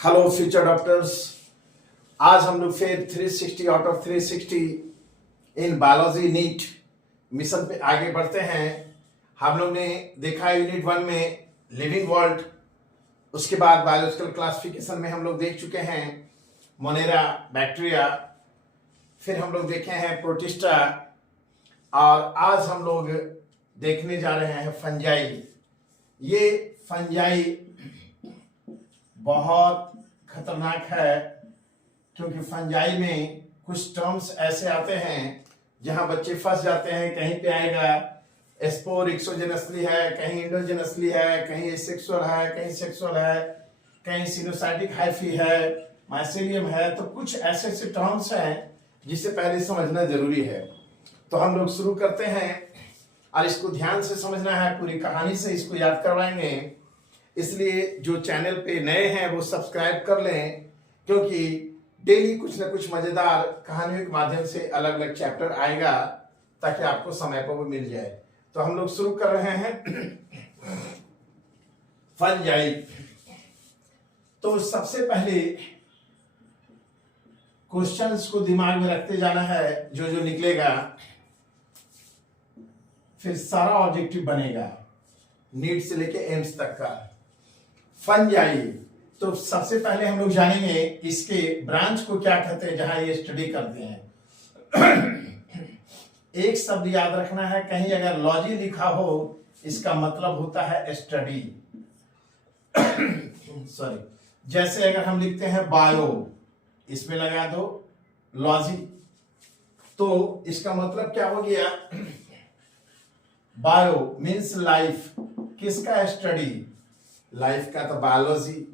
Hello future doctors. आज हम लोग फिर 360 out of 360 in biology NEET mission पे आगे बढ़ते हैं। हम लोग ने देखा यूनिट 1 में लिविंग वर्ल्ड, उसके बाद बायोलॉजिकल क्लासिफिकेशन में हम लोग देख चुके हैं मोनेरा बैक्टीरिया, फिर हम लोग देखे हैं प्रोटिस्टा, और आज हम लोग देखने जा रहे हैं फंजाई। ये फंजाई बहुत खतरनाक है क्योंकि फंजाई में कुछ टर्म्स ऐसे आते हैं जहां बच्चे फंस जाते हैं। कहीं पे आएगा स्पोर एक्सोजेनसली है, कहीं इंडोजेनसली है, कहीं एसेक्सुअल है, कहीं सेक्सुअल है, कहीं सिनोसाइटिक हाइफी है, माइसेलियम है। तो कुछ ऐसे ऐसे टर्म्स हैं जिसे पहले समझना जरूरी है। तो हम लोग शुरू करते हैं और इसको ध्यान से समझना है, पूरी कहानी से इसको याद करवाएंगे। इसलिए जो चैनल पे नए हैं वो सब्सक्राइब कर लें, क्योंकि डेली कुछ ना कुछ मजेदार कहानियों के माध्यम से अलग अलग चैप्टर आएगा ताकि आपको समय पर वो मिल जाए। तो हम लोग शुरू कर रहे हैं फंजाई। तो सबसे पहले क्वेश्चंस को दिमाग में रखते जाना है, जो जो निकलेगा फिर सारा ऑब्जेक्टिव बनेगा नीट से लेके एम्स तक का। फंजाई, तो सबसे पहले हम लोग जानेंगे इसके ब्रांच को क्या कहते हैं जहां ये स्टडी करते हैं। एक शब्द याद रखना है, कहीं अगर लॉजी लिखा हो इसका मतलब होता है स्टडी। सॉरी, जैसे अगर हम लिखते हैं बायो, इसमें लगा दो लॉजी, तो इसका मतलब क्या हो गया? बायो मीन्स लाइफ, किसका स्टडी? लाइफ का, तो बायोलॉजी।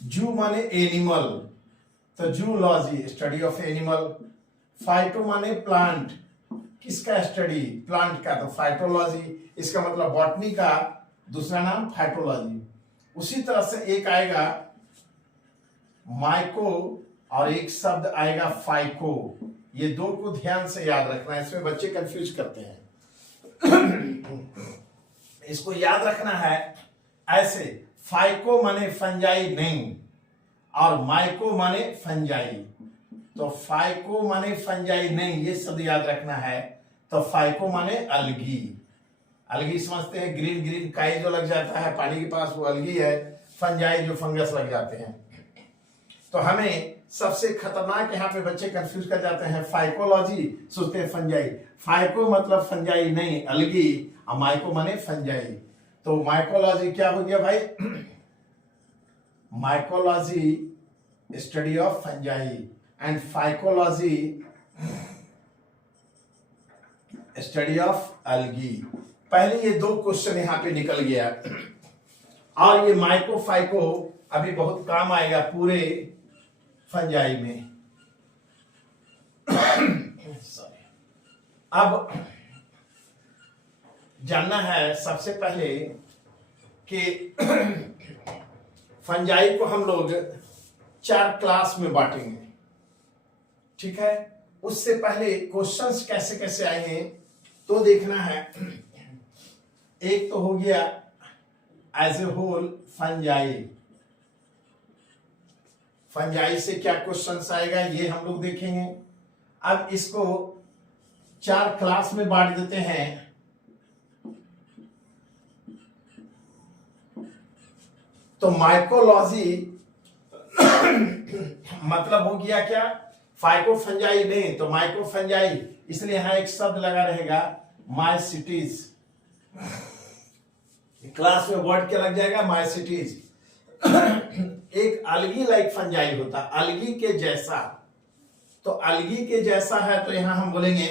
जू माने एनिमल, तो zoology, study of animal. Phyto माने प्लांट, किसका स्टडी? प्लांट का, तो फाइटोलॉजी। इसका मतलब बॉटनी का दूसरा नाम फाइटोलॉजी। उसी तरह से एक आएगा माइको और एक शब्द आएगा फाइको। ये दो को ध्यान से याद रखना है, इसमें बच्चे कंफ्यूज करते हैं। इसको याद रखना है ऐसे, फाइको माने फंजाई नहीं, और माइको माने फंजाई। तो फाइको माने फंजाई नहीं, ये शब्द याद रखना है। तो फाइको माने अलगी। अलगी समझते हैं, ग्रीन ग्रीन काई जो लग जाता है पानी के पास, वो अलगी है। फंजाई जो फंगस लग जाते हैं। तो हमें सबसे खतरनाक यहाँ पे बच्चे कंफ्यूज कर जाते हैं, फाइकोलॉजी सोचते हैं फंजाई। फाइको मतलब फंजाई नहीं, अलगी, और माइको माने फंजाई। तो माइकोलॉजी क्या हो गया भाई? Mycology study of fungi and phycology study of algae. पहले ये दो क्वेश्चन यहां पे निकल गया, और ये माइको फाइको अभी बहुत काम आएगा पूरे फंजाई में। अब जानना है सबसे पहले कि फंजाई को हम लोग 4 क्लास में बांटेंगे, ठीक है? उससे पहले क्वेश्चंस कैसे कैसे आएंगे तो देखना है। एक तो हो गया as a whole fungi. Fungi से क्या क्वेश्चंस आएगा ये हम लोग देखेंगे। अब इसको 4 क्लास में बांट देते हैं। तो माइकोलॉजी मतलब हो गया क्या? फाइको फंजाई नहीं तो माइको फंजाई, इसलिए यहां एक शब्द लगा रहेगा माइसिटीज। क्लास में वर्ड क्या लग जाएगा? माइसिटीज। एक अलगी लाइक फंजाई होता, अलगी के जैसा। तो अलगी के जैसा है तो यहां हम बोलेंगे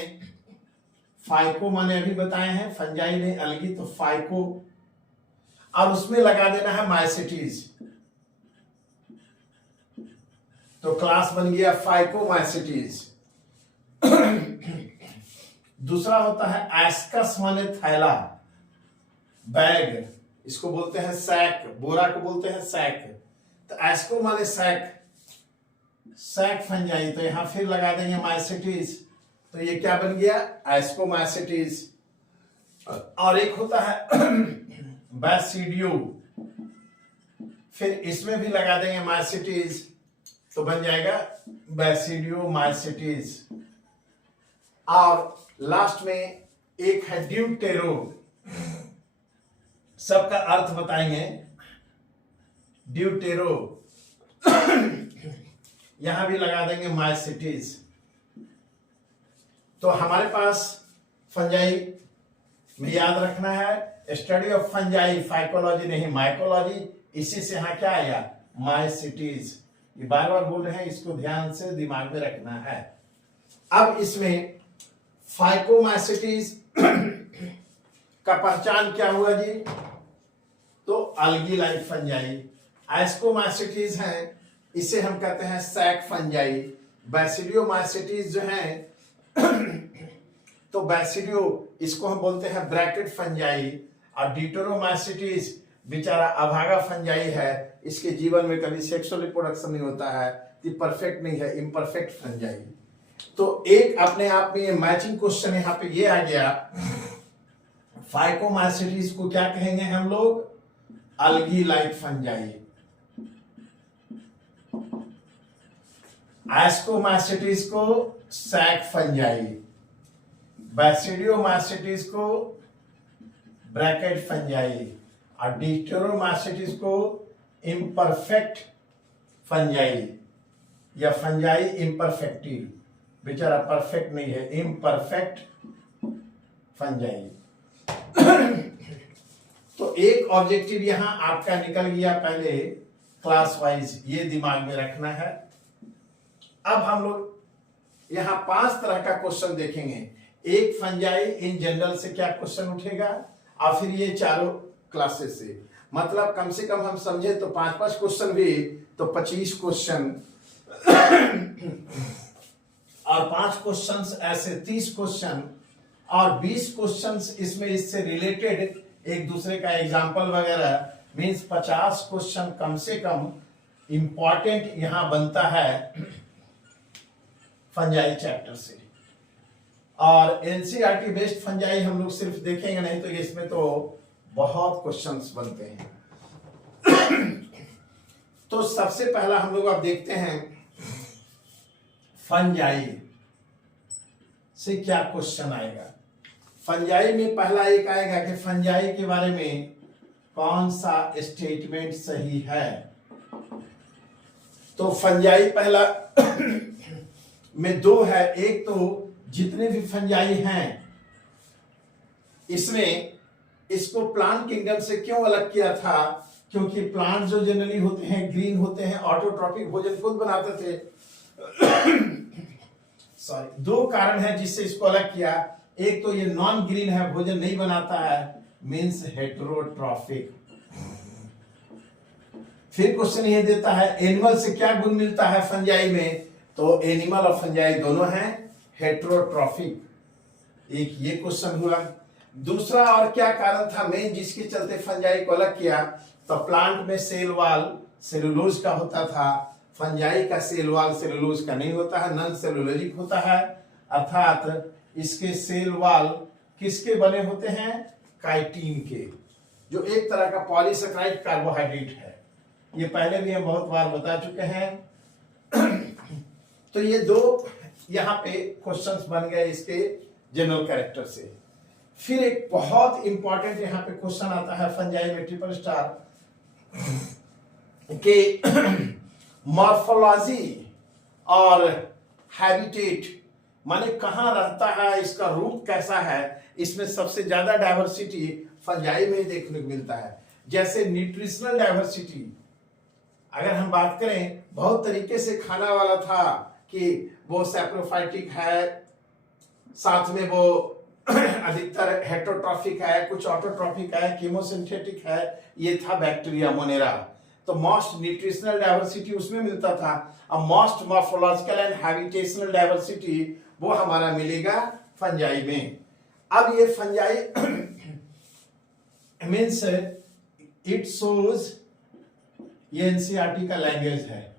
फाइको, माने अभी बताए हैं फंजाई ने अलगी, तो फाइको, और उसमें लगा देना है माइसिटीज। तो क्लास बन गया फाइको माइसिटीज। दूसरा होता है एस्कस, माने थैला, बैग, इसको बोलते हैं सैक, बोरा को बोलते हैं सैक। तो एस्को माने सैक, सैक फंजाई, तो यहां फिर लगा देंगे माइसिटीज। तो ये क्या बन गया? एस्को माइसिटीज। और एक होता है बैसिडियो, फिर इसमें भी लगा देंगे माइसिटीज, तो बन जाएगा बैसिडियोमाइसिटीज। और लास्ट में एक है ड्यूटेरो, सबका अर्थ बताएंगे। ड्यूटेरो यहां भी लगा देंगे माइसिटीज। तो हमारे पास फंजाई में याद रखना है स्टडी ऑफ फंजाई, फाइकोलॉजी नहीं माइकोलॉजी। इसी से यहां क्या आएगा माइसिटीज। ये बार बार बोल रहे हैं, इसको ध्यान से दिमाग में रखना है। अब इसमें फाइकोमाइसिटीज का पहचान क्या हुआ जी? तो अलगी लाइक फंजाई। एस्कोमाइसिटीज है, इसे हम कहते हैं सैक फंजाई। बैसिडियोमाइसिटीज जो है तो बैसिडियो इसको हम बोलते हैं ब्रैकेट फंजाई। और ड्यूटेरोमाइसिटीज बेचारा अभागा फंजाई है, इसके जीवन में कभी सेक्सुअल रिप्रोडक्शन नहीं होता है, ये परफेक्ट नहीं है, इम्परफेक्ट फंजाई। तो एक अपने आप में ये मैचिंग क्वेश्चन यहाँ पे ये आ गया। फाइकोमाइसिटीज को क्या कहेंगे हम लोग? अलगी लाइक फंजाई। एस्कोमाइसिटीज को सैक फंजाई, बैसिडियोमाइसिटीज को ब्रैकेट फंजाई और ड्यूटेरोमाइसिटीज को इम्परफेक्ट फंजाई या फंजाई इम्परफेक्टी। बेचारा परफेक्ट नहीं है, इम्परफेक्ट फंजाई। तो एक ऑब्जेक्टिव यहां आपका निकल गया पहले क्लास वाइज, ये दिमाग में रखना है। अब हम लोग यहां 5 तरह का क्वेश्चन देखेंगे। एक फंजाई इन जनरल से क्या क्वेश्चन उठेगा और फिर ये चारों क्लासेस से, मतलब कम से कम हम समझे तो 5-5 क्वेश्चन भी तो 25 क्वेश्चन और 5 क्वेश्चंस ऐसे 30 क्वेश्चन और 20 क्वेश्चंस इसमें इससे रिलेटेड एक दूसरे का एग्जाम्पल वगैरह, मींस 50 क्वेश्चन कम से कम इंपॉर्टेंट यहां बनता है फंजाई चैप्टर से। और एनसीईआरटी बेस्ड फंजाई हम लोग सिर्फ देखेंगे नहीं तो इसमें तो बहुत क्वेश्चंस बनते हैं। तो सबसे पहला हम लोग अब देखते हैं फंजाई से क्या क्वेश्चन आएगा। फंजाई में पहला एक आएगा कि फंजाई के बारे में कौन सा स्टेटमेंट सही है। तो फंजाई पहला में 2 है। एक तो जितने भी फंजाई हैं इसमें इसको प्लांट किंगडम से क्यों अलग किया था? क्योंकि प्लांट जो जनरली होते हैं ग्रीन होते हैं, ऑटोट्रॉपिक भोजन खुद बनाते थे। सॉरी, 2 कारण है जिससे इसको अलग किया। एक तो ये नॉन ग्रीन है, भोजन नहीं बनाता है, मींस हेटेरोट्रॉफिक। फिर क्वेश्चन ये देता है एनिमल से क्या गुण मिलता है फंजाई में? तो एनिमल और फंजाई दोनों हैं हेटेरोट्रॉफिक। एक ये क्वेश्चन हुआ। दूसरा और क्या कारण था मेन जिसके चलते फंजाई को अलग किया? तो प्लांट में सेल वाल सेलुलोज का होता था, फंजाई का सेल वाल सेलुलोज का नहीं होता है, नॉन सेलुलोजिक होता है। अर्थात इसके सेल वाल किसके बने होते हैं? काइटिन के, जो एक तरह का पॉलीसेकेराइड कार्बोहाइड्रेट है। ये पहले भी हम बहुत बार बता चुके हैं। तो ये 2 यहाँ पे क्वेश्चंस बन गए इसके जनरल कैरेक्टर से। फिर एक बहुत इंपॉर्टेंट यहाँ पे क्वेश्चन आता है फंजाई में ट्रिपल स्टार के मॉर्फोलॉजी और हैबिटेट, माने कहाँ रहता है, इसका रूप कैसा है। इसमें सबसे ज्यादा डाइवर्सिटी फंजाई में देखने को मिलता है। जैसे न्यूट्रिशनल डाइवर्सिटी अगर हम बात करें, बहुत तरीके से खाना वाला था कि वो सैप्रोफाइटिक है, साथ में वो अधिकतर हेटेरोट्रॉफिक है, कुछ ऑटोट्रॉफिक है, कीमोसिंथेटिक है, ये था बैक्टीरिया मोनेरा। तो मोस्ट न्यूट्रिशनल डाइवर्सिटी उसमें मिलता था। अब मोस्ट मॉर्फोलॉजिकल एंड हैबिटेशनल डाइवर्सिटी वो हमारा मिलेगा फंजाई में। अब ये फंजाई मीन्स इट शोज, ये एनसीईआरटी का लैंग्वेज है,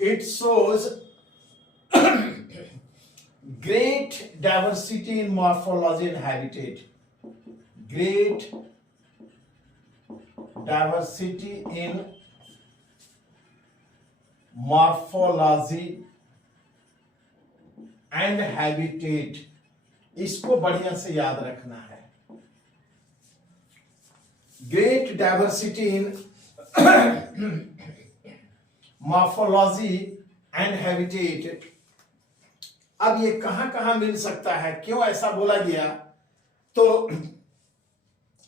it shows great diversity in morphology and habitat, great diversity in morphology and habitat, इसको बढ़िया से याद रखना है। Great diversity in morphology and habitat, अब ये कहां कहां मिल सकता है, क्यों ऐसा बोला गया? तो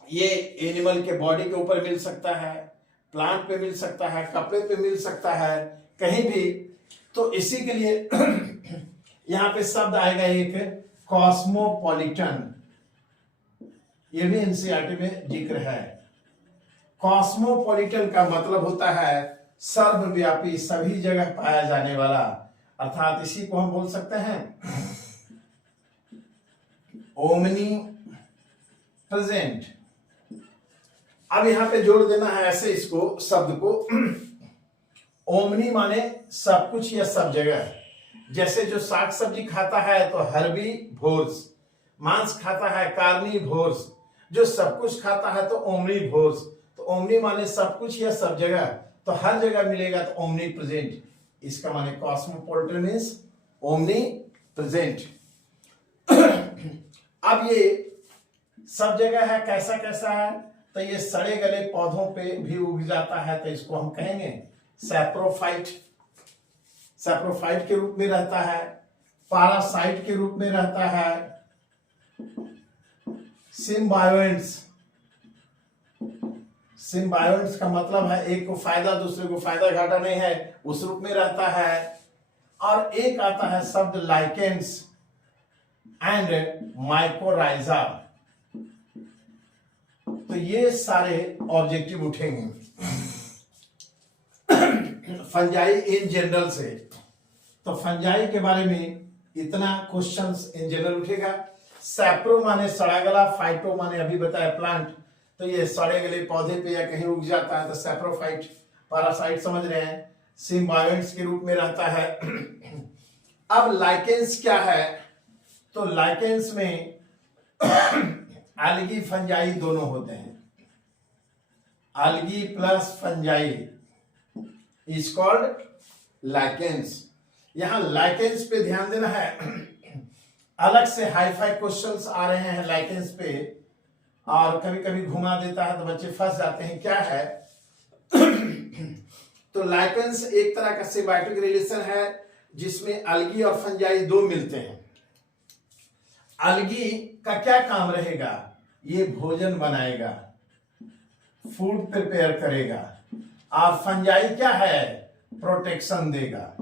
ये एनिमल के बॉडी के ऊपर मिल सकता है, प्लांट पे मिल सकता है, कपड़े पे मिल सकता है, कहीं भी। तो इसी के लिए यहां पे शब्द आएगा एक कॉस्मोपॉलिटन, ये भी एनसीईआरटी में जिक्र है। कॉस्मोपॉलिटन का मतलब होता है सर्वव्यापी, सभी जगह पाया जाने वाला, अर्थात इसी को हम बोल सकते हैं ओमनी प्रेजेंट। अब यहां पे जोड़ देना है ऐसे इसको, शब्द को, ओमनी माने सब कुछ या सब जगह। जैसे जो साग सब्जी खाता है तो हर्बी भोर्स, मांस खाता है कार्नी भोर्स, जो सब कुछ खाता है तो ओमनी भोर्स। तो ओमनी माने सब कुछ या सब जगह, तो हर जगह मिलेगा तो ओमनी प्रेजेंट। इसका माने कॉस्मोपॉलिटन मींस ओमनी प्रेजेंट। अब ये सब जगह है, कैसा कैसा है? तो ये सड़े गले पौधों पे भी उग जाता है, तो इसको हम कहेंगे सैप्रोफाइट। सैप्रोफाइट के रूप में रहता है, पारासाइट के रूप में रहता है, सिम्बायोंट्स। सिम्बायोंट्स का मतलब है एक को फायदा दूसरे को फायदा घाटा नहीं है, उस रूप में रहता है। और एक आता है शब्द लाइकेंस एंड माइकोराइजा, तो ये सारे ऑब्जेक्टिव उठेंगे फंजाई इन जनरल से। तो फंजाई के बारे में इतना क्वेश्चंस इन जनरल उठेगा। सैप्रो माने सड़ा गला, फाइटो माने अभी बताया प्लांट, तो ये सड़े गले पौधे पे या कहीं उग जाता है तो सैप्रोफाइट। पारासाइट समझ रहे हैं, सिम्बायोंट्स के रूप में रहता है। अब लाइकेंस क्या है? तो लाइकेंस में एल्गी फंजाई दोनों होते हैं। Algae plus fungi is called lichens. यहां लाइकेंस पे ध्यान देना है, अलग से हाईफाई क्वेश्चंस आ रहे हैं लाइकेंस पे, और कभी कभी घुमा देता है तो बच्चे फंस जाते हैं क्या है। तो लाइकेंस एक तरह का सिम्बायोटिक रिलेशन है जिसमें एल्गी और फंजाई दो मिलते हैं। एल्गी का क्या काम रहेगा? ये भोजन बनाएगा, फूड प्रिपेयर करेगा, और फंजाई क्या है? प्रोटेक्शन देगा।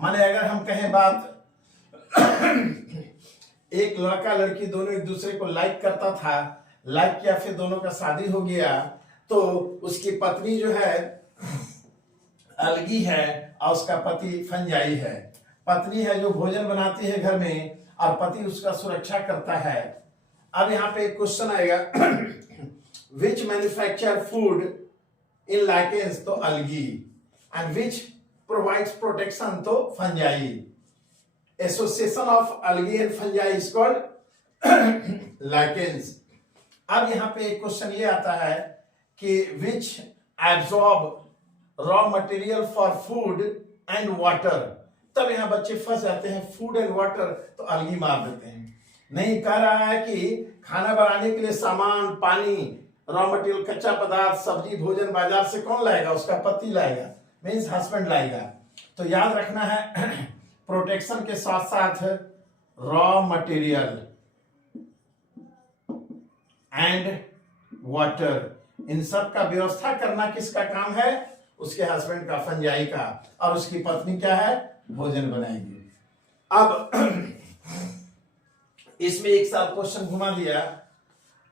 माने अगर हम कहें बात एक लड़का लड़की दोनों एक दूसरे को लाइक करता था, लाइक किया, फिर दोनों का शादी हो गया, तो उसकी पत्नी जो है एल्गी है और उसका पति फंजाई है। पत्नी है जो भोजन बनाती है घर में, और पति उसका सुरक्षा करता है। अब यहाँ पे एक क्वेश्चन आएगा which manufacture food in lichens, तो algae, and which provides protection, तो fungi. Association of algae and fungi is called lichens. अब यहाँ पे एक क्वेश्चन ये आता है कि which absorb raw material for food and water. तब यहाँ बच्चे फंस जाते हैं, फूड एंड वाटर, तो एल्गी मार देते हैं। नहीं, कह रहा है कि खाना बनाने के लिए सामान, पानी, रॉ मटेरियल, कच्चा पदार्थ, सब्जी, भोजन बाजार से कौन लाएगा? उसका पति लाएगा, मीन्स हस्बैंड लाएगा। तो याद रखना है प्रोटेक्शन के साथ साथ रॉ मटेरियल एंड वाटर, इन सब का व्यवस्था करना किसका काम है? उसके हस्बैंड का, फंजाई का। और उसकी पत्नी क्या है? भोजन बनाएगी। अब इसमें एक साल क्वेश्चन घुमा दिया,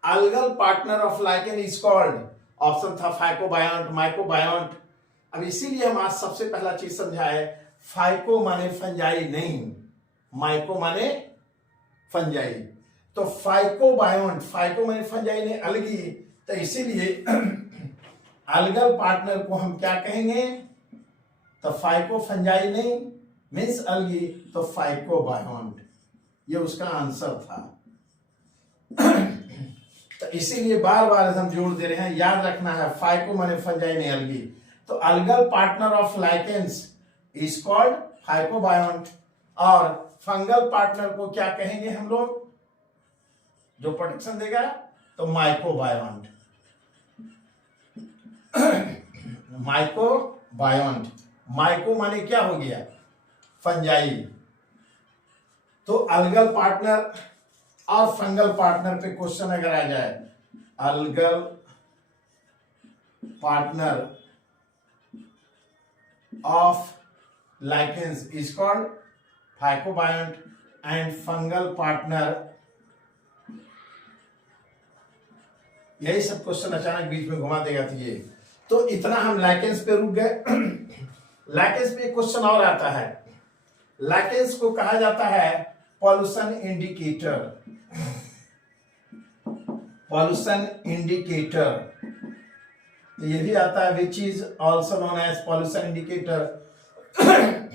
algal partner of lichen is called, option था फाइकोबायोंट, माइकोबायोंट। अब इसीलिए हम आज सबसे पहला चीज समझाए, फाइको माने फंजाई नहीं, माइको माने फंजाई। तो फाइकोबायोंट, फाइको माने फंजाई नहीं, अलगी, तो इसीलिए अलगल पार्टनर को हम क्या कहेंगे? तो फाइको फंजाई नहीं मीन्स अलगी, तो फाइकोबायोंट, ये उसका आंसर था। तो इसीलिए बार बार हम जोड़ दे रहे हैं, याद रखना है, फाइको माने फंजाई नहीं अलगी। तो algal partner of lichens is called phycobiont, और फंगल पार्टनर को क्या कहेंगे हम लोग, जो प्रोटेक्शन देगा, तो माइकोबायोंट। माइकोबायोंट, माइको माने क्या हो गया, फंजाई। तो अलगल पार्टनर और फंगल पार्टनर पे क्वेश्चन अगर आ जाए, algal partner of lichens is called phycobiont and fungal partner, यही सब क्वेश्चन अचानक बीच में घुमा देगा। तो इतना हम लाइकेंस पे रुक गए। लाइकेंस पे क्वेश्चन और आता है, लाइकेंस को कहा जाता है पॉल्यूशन इंडिकेटर। पॉल्यूशन इंडिकेटर, तो ये भी आता है, which is also known as pollution indicator.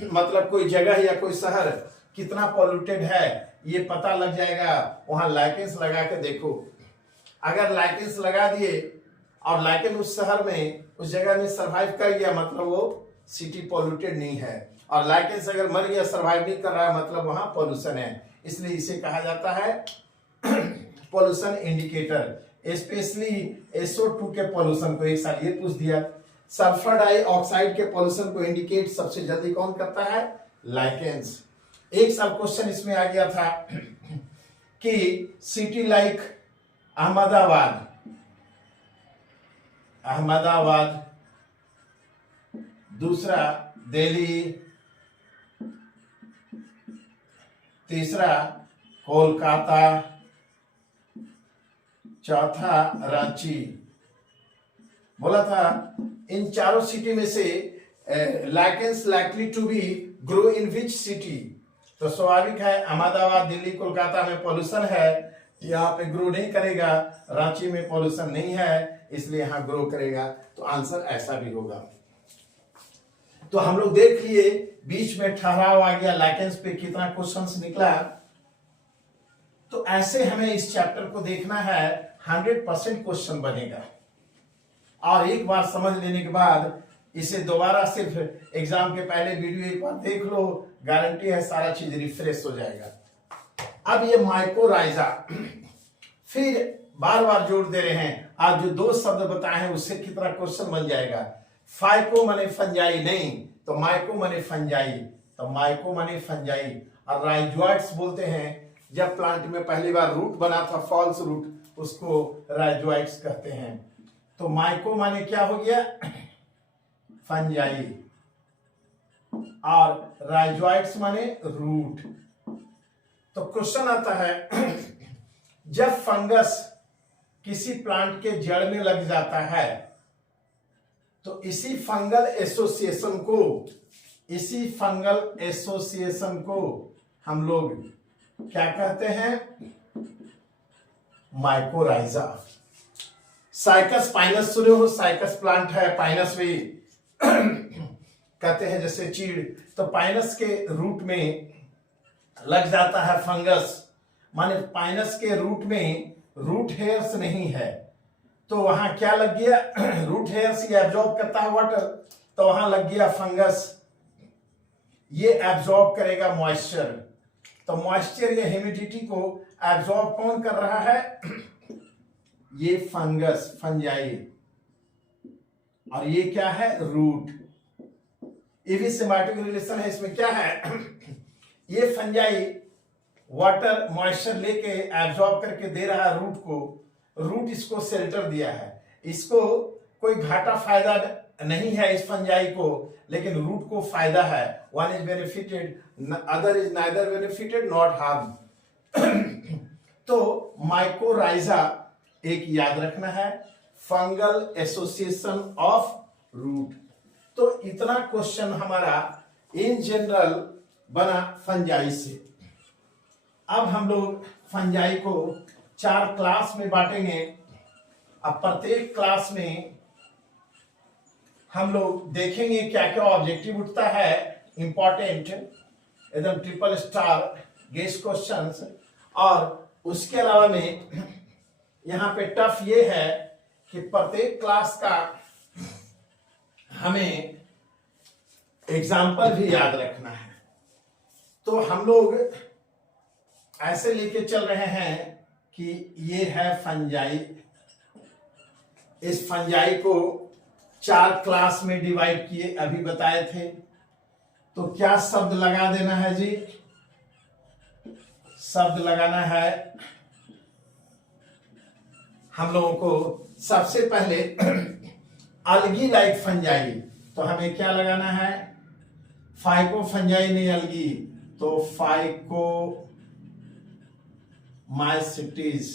मतलब कोई जगह या कोई शहर कितना पॉल्यूटेड है ये पता लग जाएगा, वहां लाइकेंस लगा के देखो। अगर लाइकेंस लगा दिए और लाइकेंस उस शहर में, उस जगह में सरवाइव कर गया, मतलब वो सिटी पॉल्यूटेड नहीं है। और लाइकेंस अगर मर गया, सरवाइव नहीं कर रहा है, मतलब वहां पॉल्यूशन है। इसलिए इसे कहा जाता है पॉल्यूशन इंडिकेटर। स्पेशली SO2 के पॉल्यूशन को, एक साल ये पूछ दिया, सल्फर डाइऑक्साइड के पॉल्यूशन को इंडिकेट सबसे जल्दी कौन करता है, लाइकेंस। एक साल क्वेश्चन इसमें आ गया था कि सिटी लाइक अहमदाबाद, अहमदाबाद, दूसरा दिल्ली, तीसरा कोलकाता, चौथा रांची। बोला था इन चारों सिटी में से lichens likely to be grow in which city. तो स्वाभाविक है अहमदाबाद, दिल्ली, कोलकाता में पॉल्यूशन है, यहाँ पे ग्रो नहीं करेगा। रांची में पॉल्यूशन नहीं है, इसलिए यहाँ ग्रो करेगा। तो आंसर ऐसा भी होगा। तो हम लोग देख लिए, बीच में ठहराव आ गया, लाइकेंस पे कितना क्वेश्चंस निकला। तो ऐसे हमें इस चैप्टर को देखना है, 100% क्वेश्चन बनेगा। और एक बार समझ लेने के बाद इसे दोबारा सिर्फ एग्जाम के पहले वीडियो एक बार देख लो, गारंटी है सारा चीज रिफ्रेश हो जाएगा। अब ये माइकोराइजा, फिर बार बार जोड़ दे रहे हैं, आज जो दो शब्द बताए हैं उससे कितना क्वेश्चन बन जाएगा। फाइको माने फंजाई नहीं, तो माइको माने फंजाई, तो माइको माने फंजाई। और राइजोइट्स बोलते हैं, जब प्लांट में पहली बार रूट बना था, फॉल्स रूट, उसको राइजोइट्स कहते हैं। तो माइको माने क्या हो गया, फंजाई, और राइजोइट्स माने रूट। तो क्वेश्चन आता है जब फंगस किसी प्लांट के जड़ में लग जाता है, तो इसी फंगल एसोसिएशन को, इसी फंगल एसोसिएशन को हम लोग क्या कहते हैं, माइकोराइजा। साइकस पाइनस सुने हो, साइकस प्लांट है, पाइनस भी कहते हैं, जैसे चीड़। तो पाइनस के रूट में लग जाता है फंगस, माने पाइनस के रूट में रूट हेयर्स नहीं है, तो वहां क्या लग गया, रूट हेयर्स ये एब्जॉर्ब करता है वाटर, तो वहां लग गया फंगस। ये एब्जॉर्ब करेगा मॉइस्चर, तो मॉइस्चर या ह्यूमिडिटी को एब्जॉर्ब कौन कर रहा है, ये फंगस, फंजाई। और ये क्या है, रूट। ये भी सिम्बायोटिक रिलेशन है। इसमें क्या है, ये फंजाई वाटर मॉइस्चर लेके एब्जॉर्ब करके दे रहा है रूट को, रूट इसको शेल्टर दिया है। इसको कोई घाटा फायदा नहीं है इस फंजाई को, लेकिन रूट को फायदा है। One is benefited, other is neither benefited not harm. तो माइकोराइजा एक याद रखना है, फंगल एसोसिएशन ऑफ रूट। तो इतना क्वेश्चन हमारा इन जनरल बना फंजाई से। अब हम लोग फंजाई को 4 क्लास में बांटेंगे। अब प्रत्येक क्लास में हम लोग देखेंगे क्या क्या ऑब्जेक्टिव उठता है, इंपॉर्टेंट, एकदम ट्रिपल स्टार गेस्ट क्वेश्चंस। और उसके अलावा में यहाँ पे टफ ये है कि प्रत्येक क्लास का हमें एग्जाम्पल भी याद रखना है। तो हम लोग ऐसे लेके चल रहे हैं कि ये है फंजाई। इस फंजाई को 4 क्लास में डिवाइड किए, अभी बताए थे। तो क्या शब्द लगा देना है जी? शब्द लगाना है हम लोगों को। सबसे पहले अलगी लाइक फंजाई, तो हमें क्या लगाना है? फाइको फंजाई नहीं अलगी, तो फाइको माइसिटीज।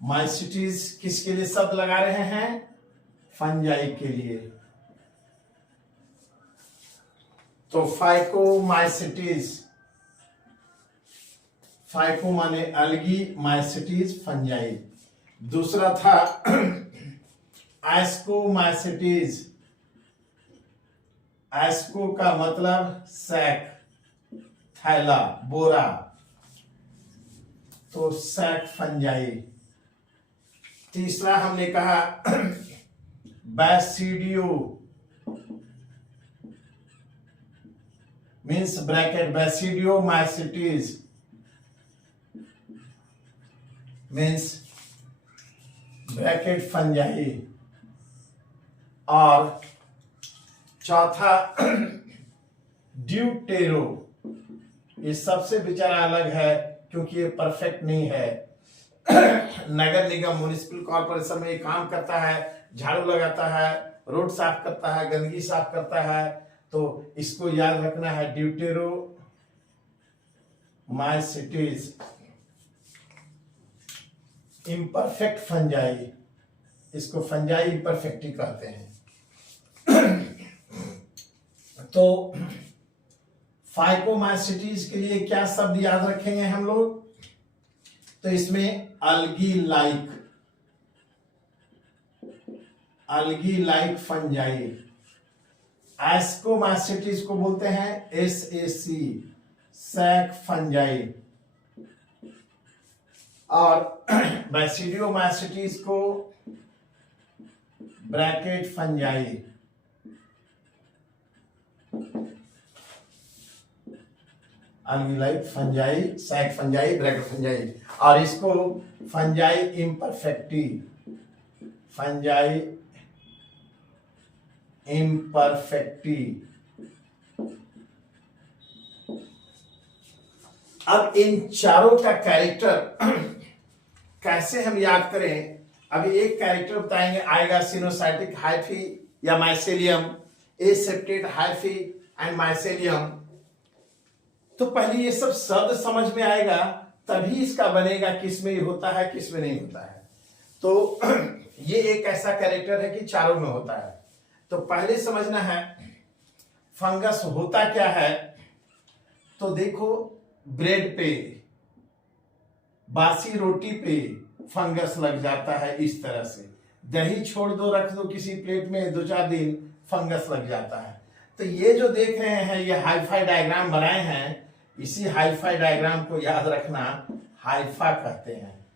माइसिटीज किसके लिए शब्द लगा रहे हैं? फंजाई के लिए। तो फाइको माइसिटीज, फाइको माने अलगी, माइसिटीज फंजाई। दूसरा था एस्कोमाइसिटीज। एस्को का मतलब सैक, थैला, बोरा, तो सैक फंजाई। तीसरा हमने कहा बैसिडियो, means bracket, बैसिडियो mycetes means bracket fungi. और चौथा ड्यूटेरो, ये सबसे बेचारा अलग है क्योंकि ये परफेक्ट नहीं है। नगर निगम म्युनिसिपल कॉर्पोरेशन में ये काम करता है, झाड़ू लगाता है, रोड साफ करता है, गंदगी साफ करता है, तो इसको याद रखना है ड्यूटेरो माइसिटीज। इम्परफेक्ट फंजाई, इसको फंजाई इम्परफेक्टी कहते हैं। तो फाइकोमाइसिटीज के लिए क्या शब्द याद रखेंगे हम लोग? तो इसमें algae like, algae like fungi. Ascomycetes को बोलते हैं SAC, सैक फंजाई। और बैसिडियोमाइसिटीज को bracket fungi. Algae like fungi, sac fungi, bracket fungi. और इसको फंजाई इम्परफेक्टी, फंजाई इम्परफेक्टी। अब इन चारों का कैरेक्टर कैसे हम याद करें? अभी एक कैरेक्टर बताएंगे, आएगा सिनोसाइटिक हाइफी या mycelium, aseptate hyphae and mycelium. तो पहले ये सब शब्द समझ में आएगा, तभी इसका बनेगा किस में होता है, किस में नहीं होता है। तो ये एक ऐसा कैरेक्टर है कि चारों में होता है। तो पहले समझना है फंगस होता क्या है। तो देखो, ब्रेड पे, बासी रोटी पे फंगस लग जाता है इस तरह से। दही छोड़ दो, रख दो किसी प्लेट में, 2-4 दिन फंगस लग जाता है। तो ये जो देख रहे हैं, ये हाईफाई डायग्राम बनाए हैं, इसी हाईफाई डायग्राम को याद रखना, हाइफा कहते हैं।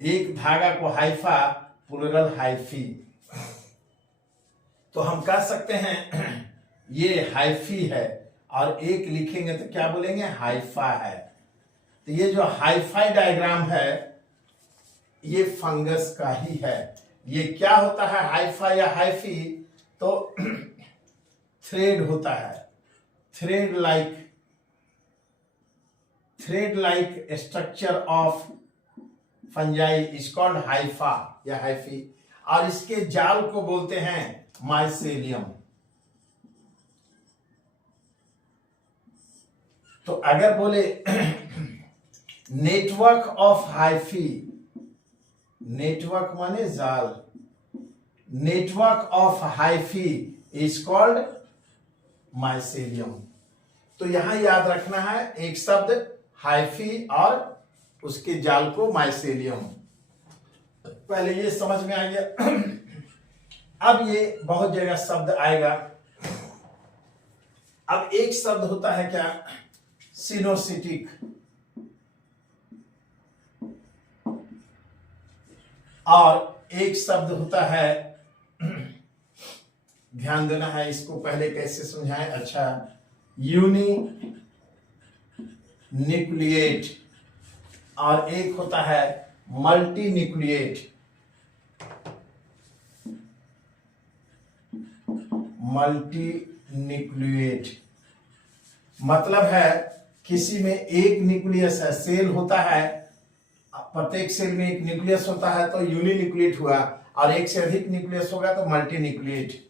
एक धागा को हाइफा, प्लुरल हाइफी। तो हम कह सकते हैं ये हाइफी है, और एक लिखेंगे तो क्या बोलेंगे? हाइफा है। तो ये जो हाइफाई डायग्राम है, ये फंगस का ही है। ये क्या होता है हाइफा या हाइफी? तो थ्रेड होता है, thread like structure of fungi is called Haifa या हाइफी। और इसके जाल को बोलते हैं माइसेलियम। तो अगर बोले नेटवर्क ऑफ हाइफी, नेटवर्क माने जाल, network of hyphae is called mycelium. तो यहां याद रखना है एक शब्द हाइफी और उसके जाल को माइसेलियम। पहले ये समझ में आ गया। अब ये बहुत जगह शब्द आएगा। अब एक शब्द होता है क्या? सिनोसिटिक। और एक शब्द होता है, ध्यान देना है इसको, पहले कैसे समझाएं। अच्छा, यूनी न्यूक्लिएट और एक होता है मल्टी न्यूक्लिएट। मल्टी न्यूक्लिएट मतलब है किसी में एक न्यूक्लियस है, सेल होता है, प्रत्येक सेल में एक न्यूक्लियस होता है तो यूनिन्यूक्लिएट हुआ, और एक से अधिक न्यूक्लियस होगा तो मल्टी न्यूक्लिएट।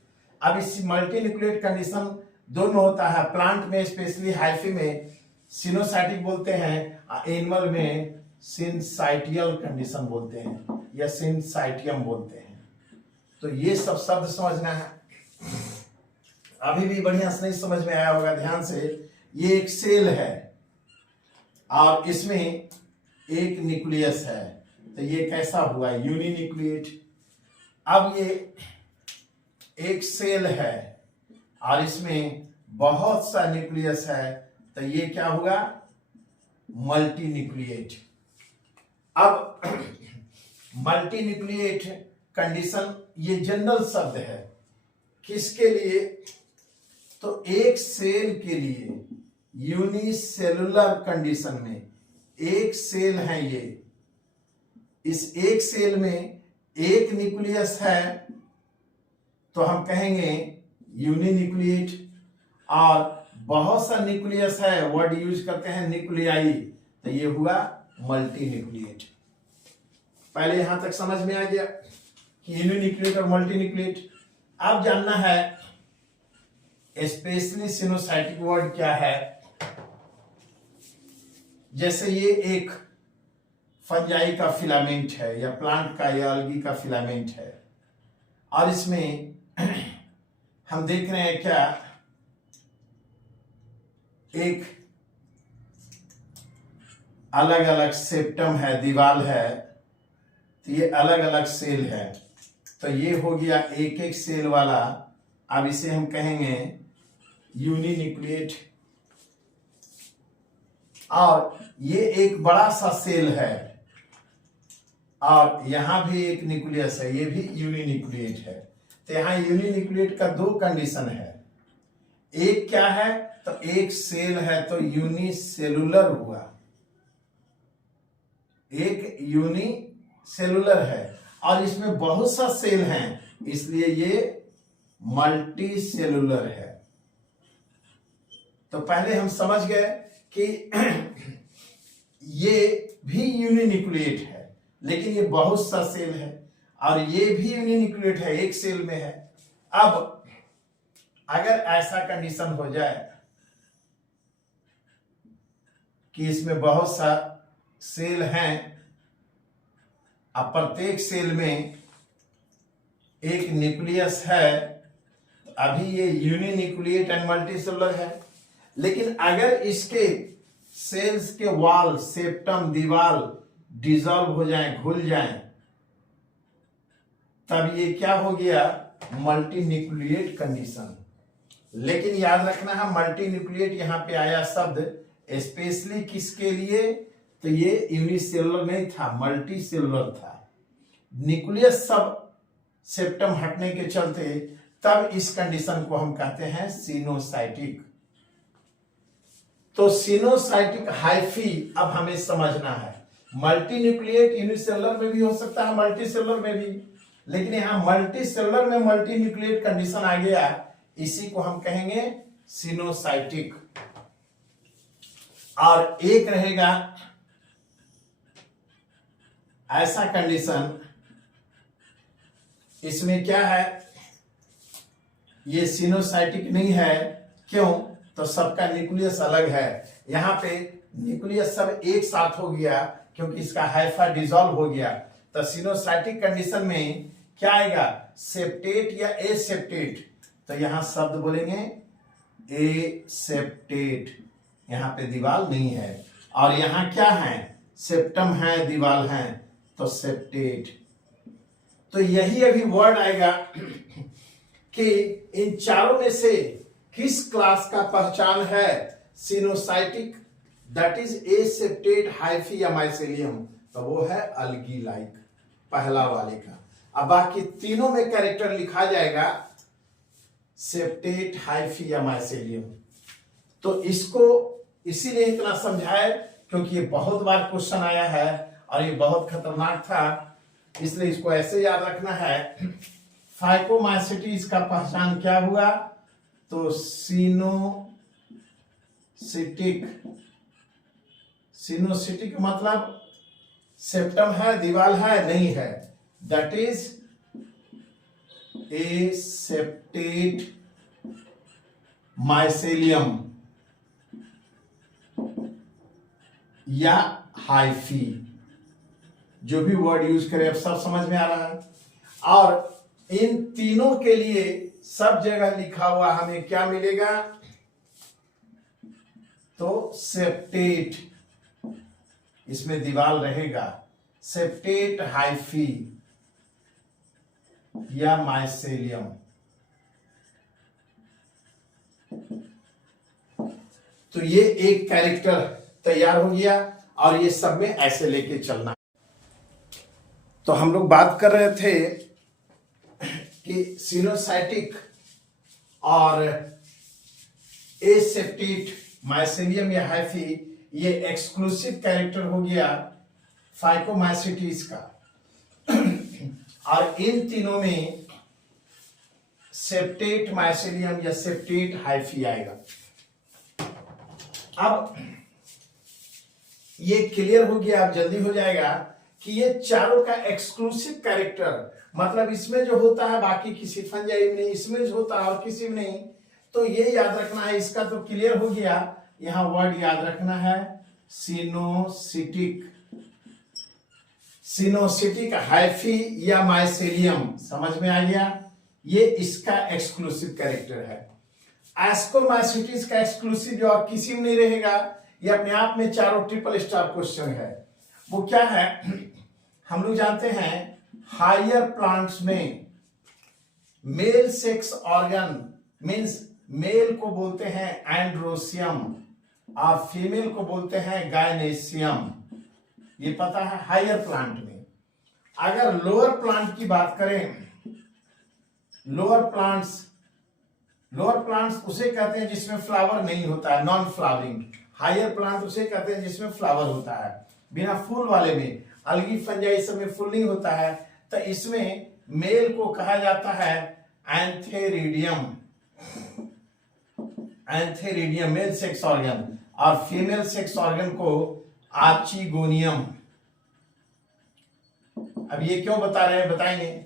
अब इस मल्टी न्यूक्लिएट कंडीशन दोनों होता है, प्लांट में स्पेशली हाइफी में सिनोसाइटिक बोलते हैं, एनिमल में सिनसाइटियल कंडीशन बोलते हैं या सिनसाइटियम बोलते हैं। तो ये सब शब्द समझना है। अभी भी बढ़िया से नहीं समझ में आया होगा, ध्यान से। ये एक सेल है और इसमें एक न्यूक्लियस है, तो ये कैसा हुआ, यूनिन्यूक्लिएट। अब ये एक सेल है और इसमें बहुत सा न्यूक्लियस है, तो ये क्या हुआ, मल्टी न्यूक्लिएट। अब मल्टी न्यूक्लिएट कंडीशन ये जनरल शब्द है, किसके लिए, तो एक सेल के लिए, यूनिसेलुलर कंडीशन में एक सेल है ये, इस एक सेल में एक न्यूक्लियस है तो हम कहेंगे यूनिन्यूक्लिएट, और बहुत सा न्यूक्लियस है, वर्ड यूज करते हैं न्यूक्लियाई, तो ये हुआ मल्टी न्यूक्लिएट। पहले यहां तक समझ में आ गया कि यूनिन्यूक्लिएट और मल्टी न्यूक्लिएट। अब जानना है स्पेशली सिनोसाइटिक वर्ड क्या है। जैसे ये एक फंजाई का फिलामेंट है या प्लांट का या अलगी का फिलामेंट है, और इसमें हम देख रहे हैं क्या, एक अलग अलग सेप्टम है, दीवार है, तो ये अलग अलग सेल है, तो ये हो गया एक एक सेल वाला। अब इसे हम कहेंगे यूनिन्यूक्लिएट। और ये एक बड़ा सा सेल है और यहां भी एक न्यूक्लियस है, ये भी यूनिन्यूक्लिएट है। तो यहां यूनिन्यूक्लिएट का दो कंडीशन है, एक क्या है, तो एक सेल है तो यूनिसेलुलर हुआ, एक यूनिसेलुलर है, और इसमें बहुत सा सेल हैं, इसलिए ये मल्टी सेलुलर है। तो पहले हम समझ गए कि ये भी यूनिन्यूक्लिएट है, लेकिन ये बहुत सा सेल है, और ये भी यूनिन्यूक्लिएट है, एक सेल में है। अब अगर ऐसा कंडीशन हो जाए कि इसमें बहुत सा सेल हैं, अब प्रत्येक सेल में एक न्यूक्लियस है, अभी ये यूनिन्यूक्लिएट एंड मल्टीसेलुलर है। लेकिन अगर इसके सेल्स के वॉल, सेप्टम, दीवार डिसॉल्व हो जाएं, घुल जाएं, तब ये क्या हो गया, मल्टी न्यूक्लिएट कंडीशन। लेकिन याद रखना है, मल्टी न्यूक्लिएट यहां पे आया शब्द स्पेशली किसके लिए, तो ये यूनिसेलुलर नहीं था, मल्टी सेलुलर था। न्यूक्लियस सब सेप्टम हटने के चलते तब इस कंडीशन को हम कहते हैं सिनोसाइटिक। तो सिनोसाइटिक हाइफी अब हमें समझना है। मल्टी न्यूक्लिएट यूनिसेलुलर में भी हो सकता है, मल्टी सेलुलर में भी, लेकिन यहां मल्टी सेलुलर में मल्टी न्यूक्लिएट कंडीशन आ गया, इसी को हम कहेंगे सिनोसाइटिक। और एक रहेगा ऐसा कंडीशन, इसमें क्या है, ये सिनोसाइटिक नहीं है, क्यों, तो सबका न्यूक्लियस अलग है। यहां पे न्यूक्लियस सब एक साथ हो गया क्योंकि इसका हाइफा डिसॉल्व हो गया। तो सिनोसाइटिक कंडीशन में क्या आएगा, सेप्टेट या एसेप्टेट, तो यहां शब्द बोलेंगे एसेप्टेट, यहां पे दीवार नहीं है, और यहां क्या है, सेप्टम है, दीवार है, तो सेप्टेट। तो यही अभी वर्ड आएगा कि इन चारों में से किस क्लास का पहचान है coenocytic, that is aseptate, hyphae या माइसेलियम, तो वो है अलगी लाइक। पहला वाले का। अब बाकी तीनों में कैरेक्टर लिखा जाएगा सेप्टेट, हाइफी या माइसेलियम। तो इसको इसीलिए इतना समझाए क्योंकि ये बहुत बार क्वेश्चन आया है और ये बहुत खतरनाक था, इसलिए इसको ऐसे याद रखना है। फाइकोमाइसिटीज का पहचान क्या हुआ? तो सिनोसिटिक मतलब सेप्टम है, दीवाल है, नहीं है, that is a septate mycelium या हाइफी, जो भी वर्ड यूज करें, अब सब समझ में आ रहा है। और इन तीनों के लिए सब जगह लिखा हुआ हमें क्या मिलेगा? तो सेप्टेट, इसमें दीवाल रहेगा, सेप्टेट, हाइफी या माइसेलियम। तो ये एक कैरेक्टर तैयार हो गया और ये सब में ऐसे लेके चलना। तो हम लोग बात कर रहे थे कि सिनोसाइटिक और एसेप्टेट माइसेलियम या हाइफी ये एक्सक्लूसिव कैरेक्टर हो गया फाइकोमाइसिटीज का, और इन तीनों में सेप्टेट माइसेलियम या सेप्टेट हाइफी आएगा। अब ये क्लियर हो गया, अब जल्दी हो जाएगा कि ये चारों का एक्सक्लूसिव कैरेक्टर, मतलब इसमें जो होता है बाकी किसी फंजाई में नहीं, इसमें जो होता है और किसी में नहीं। तो ये याद रखना है, इसका तो क्लियर हो गया। यहां वर्ड याद रखना है सिनोसिटिक, सिनोसिटिक, हाइफी या माइसेलियम, समझ में आ गया? ये इसका एक्सक्लूसिव कैरेक्टर है। एस्कोमाइसिटीज का एक्सक्लूसिव जो और किसी में नहीं रहेगा, ये अपने आप में चारों ट्रिपल स्टार क्वेश्चन है। वो क्या है? हम लोग जानते हैं हायर प्लांट्स में male sex organ means male को बोलते हैं एंड्रोसियम और फीमेल को बोलते हैं गायनेसियम, ये पता है हायर प्लांट में। अगर लोअर प्लांट की बात करें, लोअर प्लांट्स उसे कहते हैं जिसमें फ्लावर नहीं होता है, नॉन फ्लावरिंग। हायर प्लांट उसे कहते हैं जिसमें फ्लावर होता है, बिना फूल वाले में। अलगी फंजाई सब में फूल नहीं होता है, तो इसमें मेल को कहा जाता है antheridium, antheridium mail sex organ, और फीमेल सेक्स ऑर्गन को आर्चिगोनियम। अब ये क्यों बता रहे हैं, बताएंगे।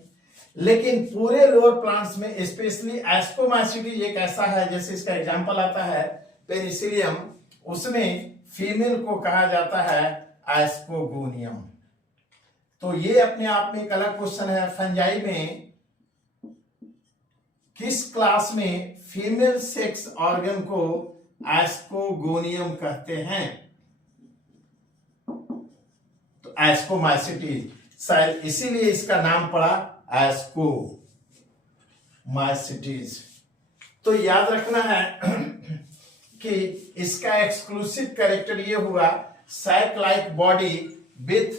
लेकिन पूरे लोअर प्लांट्स में स्पेशली एस्कोमाइसिटीज एक ऐसा है, जैसे इसका एग्जांपल आता है पेनिसिलियम, उसमें फीमेल को कहा जाता है एस्कोगोनियम। तो ये अपने आप में एक अलग क्वेश्चन है। फंजाई में किस क्लास में फीमेल सेक्स ऑर्गन को एस्कोगोनियम कहते हैं? तो एस्कोमाइसिटीज, शायद इसीलिए इसका नाम पड़ा एस्कोमाइसिटीज। तो याद रखना है कि इसका एक्सक्लूसिव कैरेक्टर ये हुआ sac like body with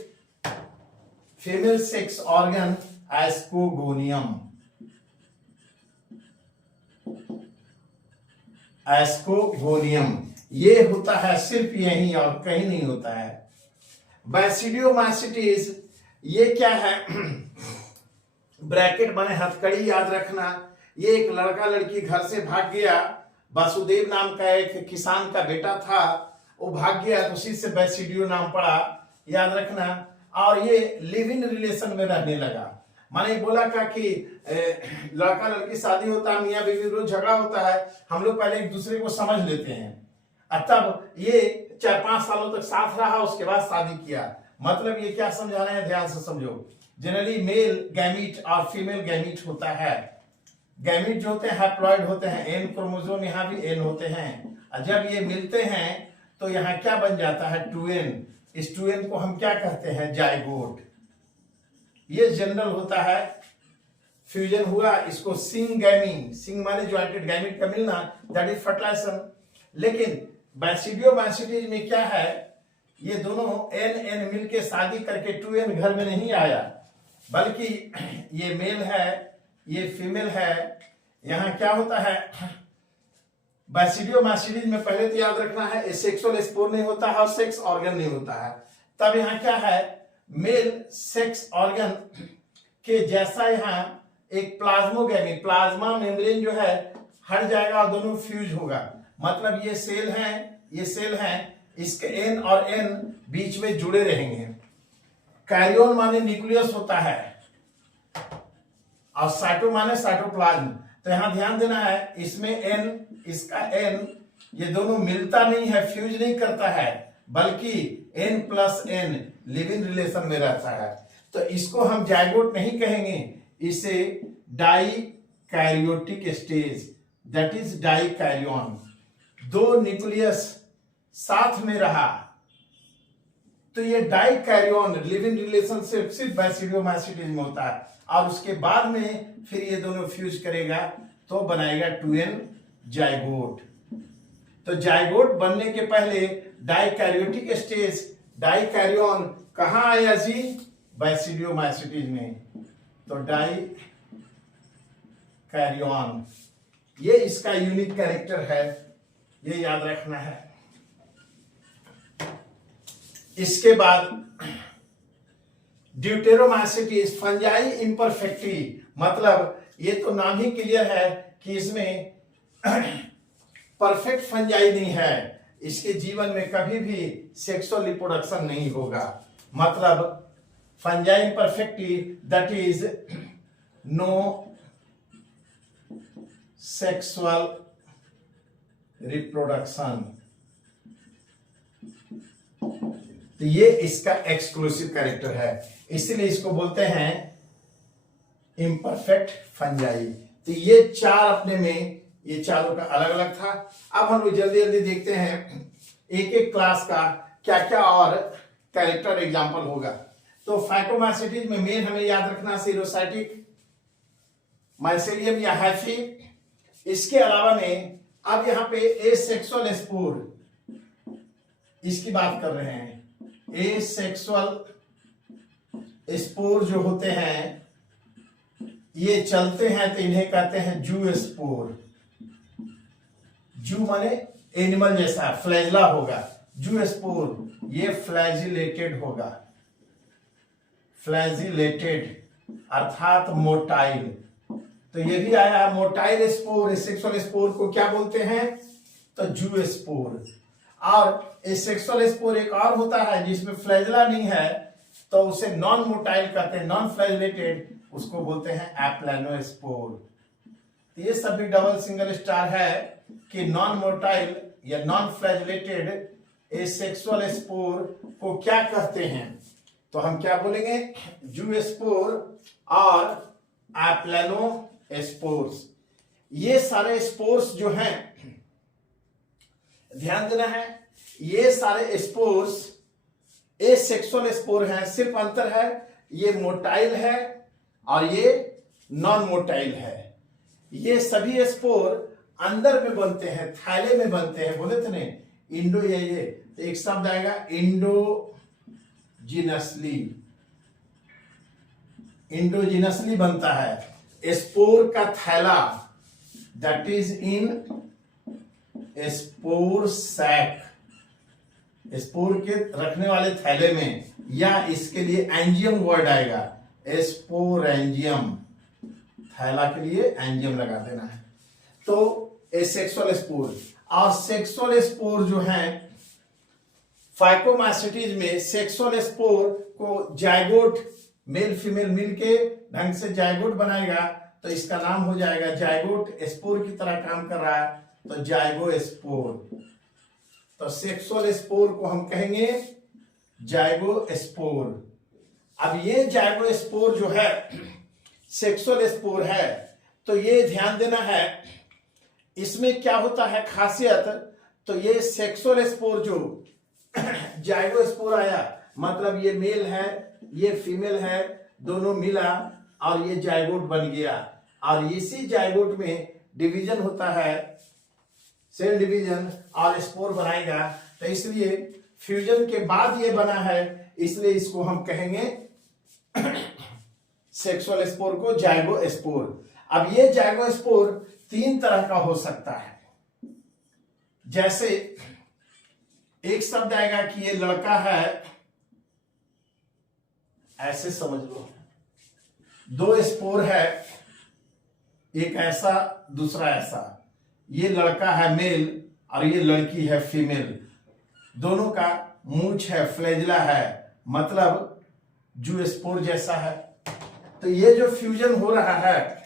female sex organ ascogonium, ascogonium ये होता है सिर्फ यहीं और कहीं नहीं होता है। बैसिडियोमाइसिटीज ये क्या है? ब्रैकेट बने हथकड़ी याद रखना। ये एक लड़का लड़की घर से भाग गया, वासुदेव नाम का एक किसान का बेटा था, वो भाग गया, तो उसी से बैसिडियो नाम पड़ा, याद रखना। और ये लिव इन रिलेशन में रहने लगा, माने बोला का कि लड़का लड़की शादी होता है, मियां बीवी रोज झगड़ा होता है, हम लोग पहले एक दूसरे को समझ लेते हैं, तब ये 4-5 सालों तक साथ रहा, उसके बाद शादी किया। मतलब ये क्या समझा रहे हैं, ध्यान से समझो। जनरली मेल गैमीट और फीमेल गैमीट होता है। गैमीट जो होते हैं हैप्लॉइड होते हैं, एन क्रोमोसोम यहाँ भी एन होते हैं। जब ये मिलते हैं तो यहाँ क्या बन जाता है? 2n। इस 2n को हम क्या कहते हैं? जाइगोट। ये जनरल होता है। फ्यूजन हुआ, इसको सिंगैमी, सिंग माने ज्वाइंटेड, गैमीट का मिलना, दैट इज फर्टिलाइजेशन। लेकिन बैसिडियोमाइसिटीज में क्या है? ये दोनों एन मिलके शादी करके 2n घर में नहीं आया, बल्कि ये मेल है, ये फीमेल है। यहाँ क्या होता है, बैसिडियोमाइसीडीज में पहले तो याद रखना है सेक्सुअल स्पोर नहीं होता है और सेक्स ऑर्गन नहीं होता है। तब यहाँ क्या है, मेल सेक्स ऑर्गन के जैसा यहाँ एक प्लाज्मोगैमी, प्लाज्मा मेम्ब्रेन जो है हट जाएगा और दोनों फ्यूज होगा। मतलब ये सेल है, ये सेल है, इसके एन और एन बीच में जुड़े रहेंगे। कैरियोन माने न्यूक्लियस होता है और साइटो माने साइटोप्लाज्म। तो यहां ध्यान देना है, इसमें एन, इसका एन, ये दोनों मिलता नहीं है, फ्यूज नहीं करता है, बल्कि n plus n living relation में रहता है। तो इसको हम जाइगोट नहीं कहेंगे, इसे dikaryotic stage, that is dikaryon. दो न्यूक्लियस साथ में रहा तो ये डाई कैरियोन लिविंग रिलेशनशिप सिर्फ बैसिडियोमाइसीडीज में होता है, और उसके बाद में फिर ये दोनों फ्यूज करेगा तो बनाएगा 2n जाइगोट। तो जाइगोट बनने के पहले dikaryotic stage, dikaryon कहां आया जी, बैसिडियोमाइसीडीज में। तो डाई कैरियोन ये इसका यूनिक कैरेक्टर है, ये याद रखना है। इसके बाद ड्यूटेरोमाइसीटीज फंजाई इम्परफेक्टी, मतलब ये तो नाम ही क्लियर है कि इसमें परफेक्ट फंजाई नहीं है, इसके जीवन में कभी भी सेक्सुअल रिप्रोडक्शन नहीं होगा। मतलब fungi imperfecti that is no sexual reproduction. तो ये इसका एक्सक्लूसिव कैरेक्टर है, इसीलिए इसको बोलते हैं इम्परफेक्ट फंजाई। तो ये चार अपने में, ये चारों का अलग अलग था। अब हम लोग जल्दी जल्दी देखते हैं एक एक क्लास का क्या क्या और कैरेक्टर एग्जांपल होगा। तो फाइटोमाइसीटीज में मेन हमें याद रखना सीरोसाइटिक, माइसेलियम या हैफी। इसके अलावा में अब यहाँ पे एसेक्सुअल स्पोर, इसकी बात कर रहे हैं। एसेक्सुअल स्पोर जो होते हैं ये चलते हैं तो इन्हें कहते हैं जू स्पोर। जू माने एनिमल जैसा, फ्लैजिला होगा। जू स्पोर ये फ्लैजिलेटेड होगा, फ्लैजिलेटेड अर्थात मोटाइल। तो ये भी आया है मोटाइल स्पोर। एसेक्सुअल स्पोर को क्या बोलते हैं, तो जू स्पोर। और एसेक्सुअल स्पोर एक और होता है जिसमें फ्लैजिला नहीं है तो उसे नॉन मोटाइल कहते हैं, नॉन फ्लैजिलेटेड, उसको बोलते हैं एप्लानोस्पोर। तो ये सभी डबल सिंगल स्टार है कि नॉन मोटाइल या नॉन फ्लैजिलेटेड एसेक्सुअल स्पोर को क्या कहते हैं, तो हम क्या बोलेंगे, जू स्पोर और एप्लानोस्पोर्स। ये सारे स्पोर्स जो हैं, ध्यान देना है, ये सारे स्पोर्स एसेक्सुअल स्पोर हैं। सिर्फ अंतर है ये मोटाइल है और ये नॉन मोटाइल है। ये सभी स्पोर अंदर में बनते हैं, थैले में बनते हैं, बोले थे नहीं, इंडो ये तो एक शब्द आएगा इंडोजिनसली, इंडोजिनसली बनता है। स्पोर का थैला that is in spore sac, spore के रखने वाले थैले में, या इसके लिए एंजियम वर्ड आएगा, स्पोरेंजियम, थैला के लिए एंजियम लगा देना है। तो एसेक्सुअल स्पोर और सेक्सुअल स्पोर जो है फाइकोमाइसीटीज में, सेक्सुअल स्पोर को जाइगोट, मेल फीमेल मिलके ढंग से जाइगोट बनाएगा तो इसका नाम हो जाएगा जाइगोट। स्पोर की तरह काम कर रहा है तो जाइगोस्पोर। तो सेक्सुअल स्पोर को हम कहेंगे जाइगोस्पोर। अब ये जाइगोस्पोर जो है सेक्सुअल स्पोर है, तो ये ध्यान देना है इसमें क्या होता है खासियत। तो ये सेक्सुअल स्पोर जो जाइगोस्पोर आया, मतलब ये मेल है ये फीमेल है, दोनों मिला और ये जाइगोट बन गया। और इसी जाइगोट में डिवीजन होता है, सेल डिवीजन, और स्पोर बनाएगा। तो इसलिए फ्यूजन के बाद ये बना है, इसलिए इसको हम कहेंगे सेक्सुअल स्पोर को जाइगोस्पोर। अब ये जाइगोस्पोर 3 तरह का हो सकता है। जैसे एक शब्द आएगा कि ये लड़का है, ऐसे समझ लो। 2 स्पोर है, एक ऐसा दूसरा ऐसा। ये लड़का है मेल और ये लड़की है फीमेल। दोनों का मूंछ है, फ्लैजिला है, मतलब जूस्पोर जैसा है। तो ये जो फ्यूजन हो रहा है,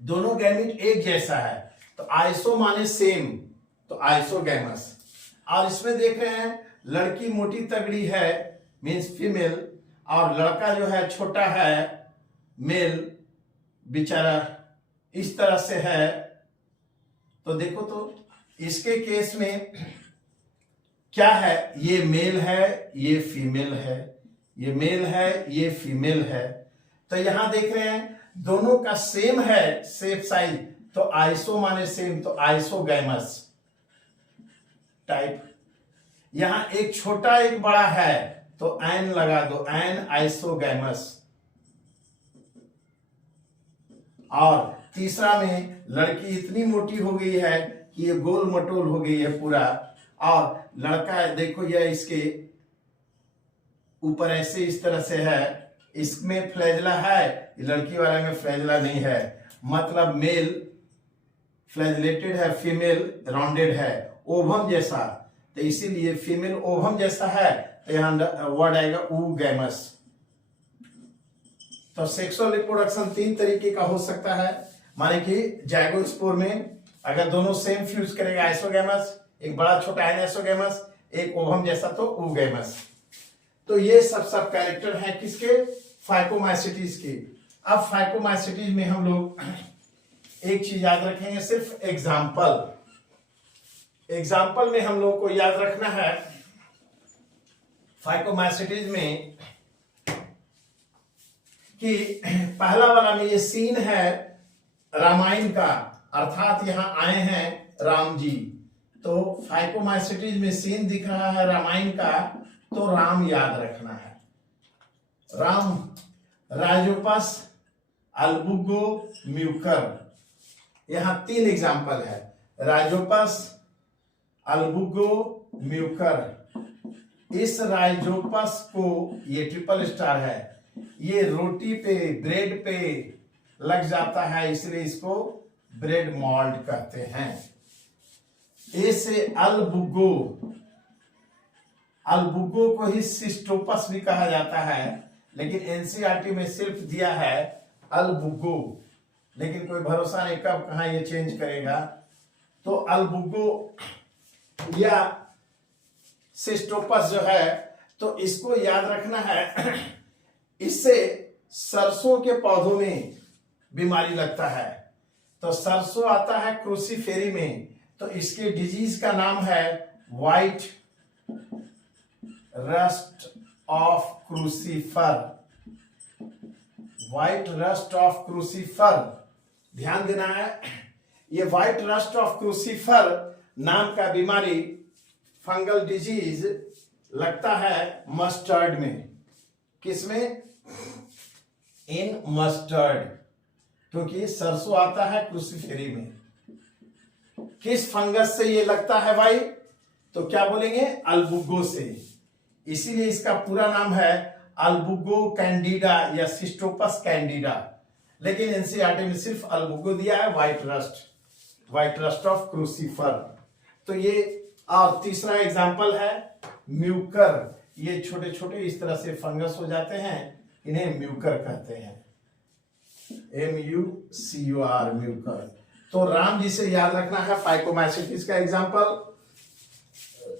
दोनों गैमेट एक जैसा है, तो आइसो माने सेम, तो आइसोगैमस। और इसमें देख रहे हैं लड़की मोटी तगड़ी है, मीन्स फीमेल, और लड़का जो है छोटा है, मेल, बेचारा इस तरह से है। तो देखो तो इसके केस में क्या है, ये मेल है, ये फीमेल है, ये मेल है, ये फीमेल है। तो यहां देख रहे हैं दोनों का सेम है शेप साइज, तो आइसो माने सेम, तो आइसोगैमस टाइप। यहां एक छोटा एक बड़ा है, तो एन लगा दो, एन आइसोगैमस। और तीसरा में लड़की इतनी मोटी हो गई है कि ये गोल मटोल हो गई है पूरा, और लड़का देखो यह इसके ऊपर ऐसे इस तरह से है, इसमें फ्लैजिला है, लड़की वाले में फ्लैजिला नहीं है, मतलब मेल फ्लैजिलेटेड है, फीमेल राउंडेड है, ओवम जैसा। तो इसीलिए फीमेल ओवम जैसा है, तो यहां वर्ड आएगा oogamous। तो सेक्सुअल रिप्रोडक्शन 3 तरीके का हो सकता है, माने कि जाइगोस्पोर में अगर दोनों सेम फ्यूज करेगा आइसोगैमस, एक बड़ा छोटा एनाइसोगैमस, एक ओवम जैसा तो oogamous। तो ये सब कैरेक्टर हैं किसके, फाइकोमाइसिटीज के। अब फाइकोमाइसिटीज में हम लोग एक चीज याद रखेंगे, सिर्फ एग्जाम्पल में हम लोग को याद रखना है फाइकोमाइसिटीज में कि पहला वाला में ये सीन है रामायण का, अर्थात यहां आए हैं राम जी। तो फाइकोमाइसिटीज में सीन दिख रहा है रामायण का, तो राम याद रखना है। राम, राजोपस, अल्बुगो, म्यूकर। यहां 3 एग्जाम्पल है, राजोपस, अल्बुगो, म्यूकर। इस राइजोपस को, ये ट्रिपल स्टार है, ये रोटी पे, ब्रेड पे लग जाता है, इसलिए इसको ब्रेड मॉल्ड कहते हैं। ऐसे अल्बुगो, अल्बुगो को ही सिस्टोपस भी कहा जाता है, लेकिन एनसीईआरटी में सिर्फ दिया है अल्बुगो, लेकिन कोई भरोसा नहीं कब कहां ये चेंज करेगा। तो अल्बुगो या सिस्टोपस जो है, तो इसको याद रखना है। इससे सरसों के पौधों में बीमारी लगता है। तो सरसों आता है क्रूसीफेरी में, तो इसके डिजीज का नाम है white rust of crucifer, white rust of crucifer. ध्यान देना है, ये व्हाइट रस्ट ऑफ क्रूसीफर नाम का बीमारी, फंगल डिजीज लगता है मस्टर्ड में। किसमें? इन मस्टर्ड, क्योंकि सरसों आता है क्रूसीफेरी में। किस फंगस से ये लगता है भाई? तो क्या बोलेंगे? अल्बुगो से। इसीलिए इसका पूरा नाम है अल्बुगो कैंडिडा या सिस्टोपस कैंडिडा, लेकिन एनसीईआरटी में सिर्फ अल्बुगो दिया है, व्हाइट रस्ट ऑफ क्रूसीफर। तो ये, और तीसरा एग्जांपल है म्यूकर। ये छोटे छोटे इस तरह से फंगस हो जाते हैं, इन्हें म्यूकर कहते हैं, MUCUR, म्यूकर। तो राम जी से याद रखना है फाइकोमाइसिटिस का एग्जांपल।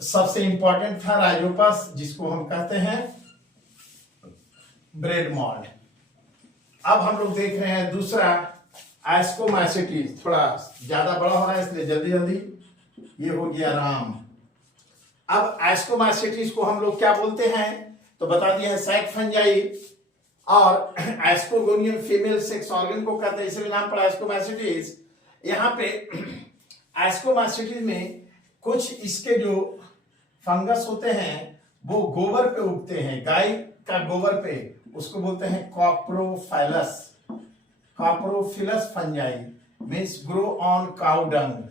सबसे इंपॉर्टेंट था राइजोपस, जिसको हम कहते हैं ब्रेड मॉल्ड। अब हम लोग देख रहे हैं दूसरा एस्कोमाइसिटिस, थोड़ा ज्यादा बड़ा हो रहा है इसलिए जल्दी जल्दी। ये हो गया राम। अब एस्कोमाइसिटिस को हम लोग क्या बोलते हैं? तो बता दिया है, सैक फंजाई और एस्कोगोनियन फीमेल सेक्स ऑर्गन को कहते हैं, इसलिए नाम पड़ा एस्कोमाइसिटिस। यहाँ पे एस्कोमाइसिटिस में कुछ इसके जो फंगस होते हैं वो गोबर पे उगते हैं, गाय का गोबर पे उसको बोलते हैं coprophilous. Coprophilous fungi means grow on cow dung,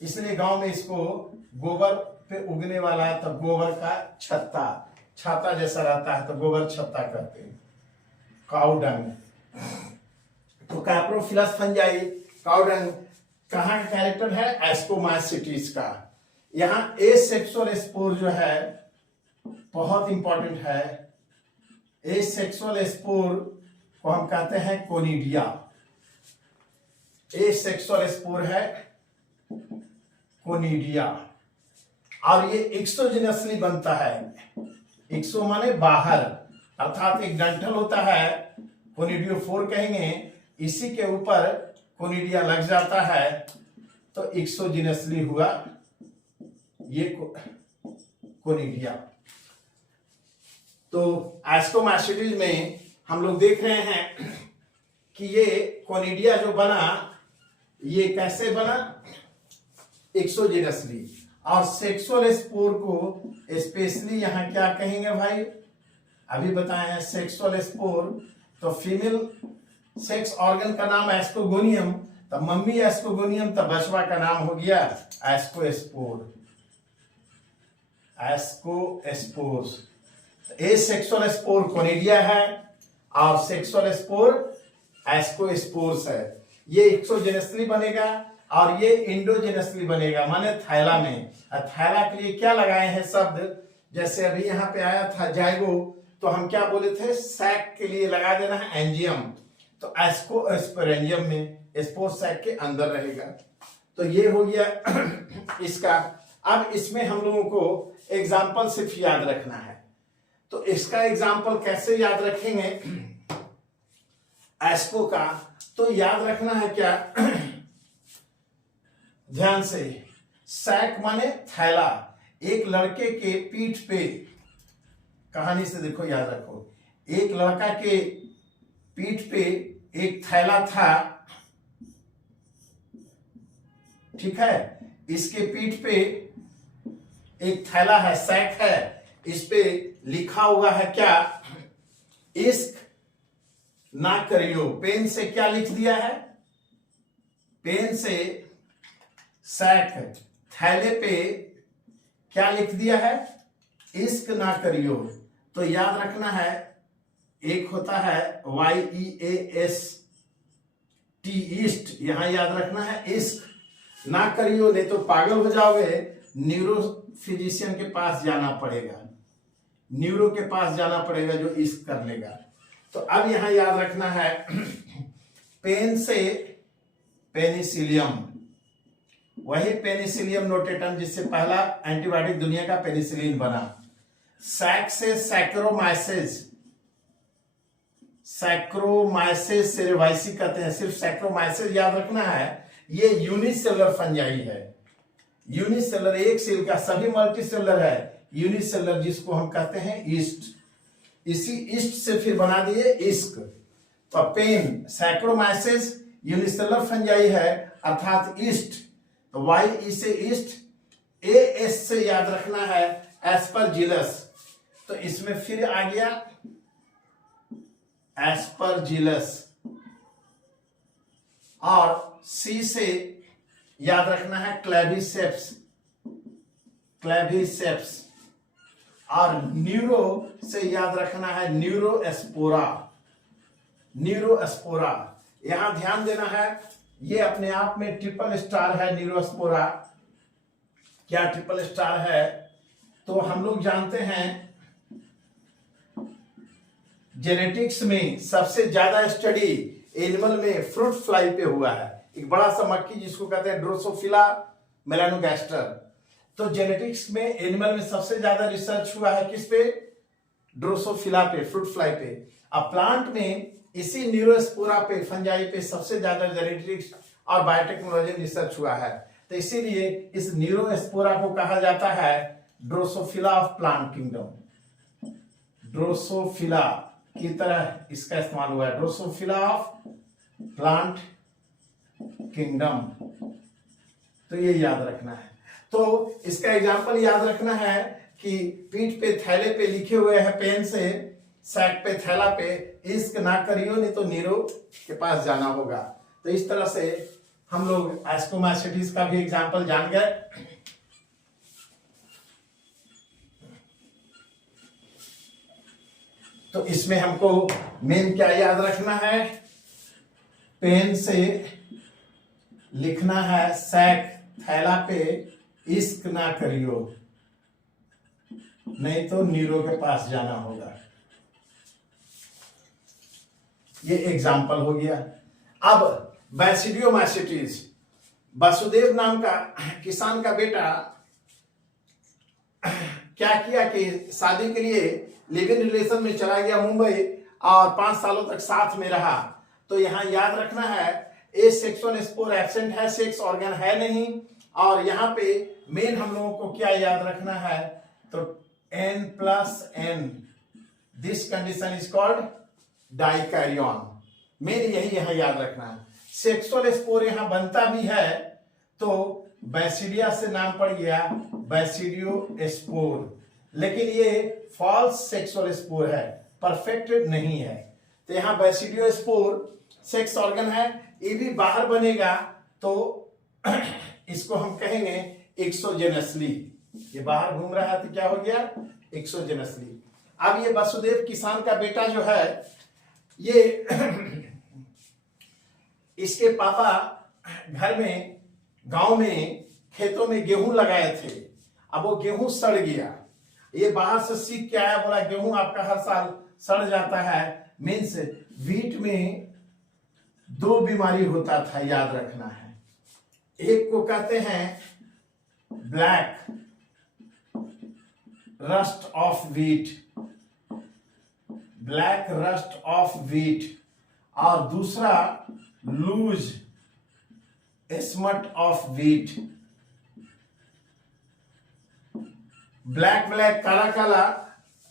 इसलिए गांव में इसको गोबर पे उगने वाला है, तो गोबर का छत्ता, छाता जैसा रहता है तो गोबर छत्ता कहते हैं, काउ डंग। तो कॉप्रोफिलस फंजाई काउ डंग कहाँ का कैरेक्टर है? एस्कोमाइसिटीज का। यहाँ एसेक्सुअल स्पोर जो है बहुत इंपॉर्टेंट है। एसेक्सुअल स्पोर को हम कहते हैं कोनिडिया। एसेक्सुअल स्पोर है कोनिडिया, और ये एक्सोजेनसली बनता है। एक्सो माने बाहर, अर्थात एक डंठल होता है, कोनिडियोफोर कहेंगे, इसी के ऊपर कोनिडिया लग जाता है तो एक्सोजेनसली हुआ ये कोनिडिया। तो एस्कोमाइसिटीज में हम लोग देख रहे हैं कि ये कोनिडिया जो बना ये कैसे बना? एक्सोजेनसली। और सेक्सुअल स्पोर को स्पेशली यहाँ क्या कहेंगे भाई? अभी बताए हैं सेक्सुअल स्पोर, तो फीमेल सेक्स ऑर्गन का नाम एस्कोगोनियम, तो मम्मी एस्कोगोनियम, तो बचवा का नाम हो गया ascospore. Ascospores. Asexual spore conidia है और सेक्सुअल स्पोर एस्कोस्पोर्स है। ये एक्सोजेनसली बनेगा और ये इंडोजेनसली बनेगा, माने थैला में। थैला के लिए क्या लगाए हैं शब्द? जैसे अभी यहाँ पे आया था जाइगो, तो हम क्या बोले थे? सैक के लिए लगा देना है एंजियम, तो एस्कोस्पोरेंजियम में स्पोर सैक के अंदर रहेगा। तो ये हो गया इसका। अब इसमें हम लोगों को एग्जाम्पल सिर्फ याद रखना है, तो इसका एग्जाम्पल कैसे याद रखेंगे एस्को का? तो याद रखना है क्या? ध्यान से, सैक माने थैला। एक लड़के के पीठ पे, कहानी से देखो, याद रखो, एक लड़का के पीठ पे एक थैला था, ठीक है? इसके पीठ पे एक थैला है, सैक है, इस पे लिखा हुआ है क्या? इश्क ना करियो। पेन से क्या लिख दिया है? पेन से सैक थैले पे क्या लिख दिया है? इश्क ना करियो। तो याद रखना है, एक होता है YEAST, ईस्ट, यहां याद रखना है इश्क ना करियो, नहीं तो पागल हो जाओगे। न्यूरो फिजिशियन के पास जाना पड़ेगा, न्यूरो के पास जाना पड़ेगा जो इश्क कर लेगा। तो अब यहां याद रखना है पेन से पेनिसिलियम, वही पेनिसिलियम नोटेटम जिससे पहला एंटीबायोटिक दुनिया का पेनिसिलिन बना। सैक से सैक्रोमाइसिस, सैक्रोमाइसिस सेरेवाइसी कहते हैं, सिर्फ सैक्रोमाइसिस याद रखना है। ये यूनिसेलुलर फंजाई है, यूनिसेलुलर, एक सेल का, सभी मल्टीसेलुलर है, यूनिसेलुलर जिसको हम कहते हैं ईस्ट। इसी ईस्ट से फिर बना दिए इश्क। तो पेन, सैक्रोमाइसिस यूनिसेलुलर फंजाई है अर्थात ईस्ट, तो YE से ईस्ट, AS से याद रखना है एस्परजिलस, तो इसमें फिर आ गया एस्परजिलस। और C से याद रखना है क्लेविसेप्स, क्लेविसेप्स। और न्यूरो से याद रखना है न्यूरोस्पोरा, न्यूरोस्पोरा। यहां ध्यान देना है, ये अपने आप में ट्रिपल स्टार है न्यूरोस्पोरा। क्या ट्रिपल स्टार है? तो हम लोग जानते हैं जेनेटिक्स में सबसे ज्यादा स्टडी एनिमल में फ्रूट फ्लाई पे हुआ है, एक बड़ा सा मक्खी जिसको कहते हैं ड्रोसोफिला मेलानोगास्टर। तो जेनेटिक्स में एनिमल में सबसे ज्यादा रिसर्च हुआ है किस पे? ड्रोसोफिला पे, फ्रूट फ्लाई पे। अब प्लांट में इसी न्यूरोस्पोरा पे, फंजाई पे सबसे ज्यादा जेनेटिक्स और बायोटेक्नोलॉजी रिसर्च हुआ है। तो इसीलिए इस न्यूरोस्पोरा को कहा जाता है Drosophila of plant kingdom. Drosophila की तरह इसका इस्तेमाल हुआ है, ड्रोसोफिला ऑफ प्लांट किंगडम। तो ये याद रखना है। तो इसका एग्जाम्पल याद रखना है कि पीठ पे, थैले पे लिखे हुए हैं पेन से सैक पे थैला पे इश्क ना करियो नहीं तो नीरो के पास जाना होगा। तो इस तरह से हम लोग एस्कोमाइसिटीज का भी एग्जाम्पल जान गए। तो इसमें हमको मेन क्या याद रखना है, पेन से लिखना है सैक थैला पे इश्क ना करियो नहीं तो नीरो के पास जाना होगा। ये एग्जाम्पल हो गया। अब बैसिडियोमाइसिटीज, वसुदेव नाम का किसान का बेटा क्या किया कि शादी के लिए लिव इन रिलेशन में चला गया मुंबई और 5 सालों तक साथ में रहा। तो यहां याद रखना है ए सेक्सुअल स्पोर एब्सेंट है, सेक्स ऑर्गन है नहीं। और यहाँ पे मेन हम लोगों को क्या याद रखना है, तो N+N, this condition is called dikaryon. Main यही यहां याद रखना है। सेक्सुअल स्पोर यहां बनता भी है तो बैसिडिया से नाम पड़ गया बैसिडियो स्पोर, लेकिन ये फॉल्स सेक्सुअल स्पोर है, परफेक्ट नहीं है। तो यहाँ बैसिडियो स्पोर सेक्स ऑर्गन है, ये भी बाहर बनेगा तो इसको हम कहेंगे एक्सोजेनसली। ये बाहर घूम रहा है तो क्या हो गया, एक्सोजेनसली। अब ये वसुदेव किसान का बेटा जो है, ये इसके पापा घर में गांव में खेतों में गेहूं लगाए थे। अब वो गेहूं सड़ गया, ये बाहर से सीख के आया, बोला गेहूं आपका हर साल सड़ जाता है। मीन्स वीट में 2 बीमारी होता था, याद रखना है। एक को कहते हैं black rust of wheat, black rust of wheat, और दूसरा loose smut of wheat. Black black काला काला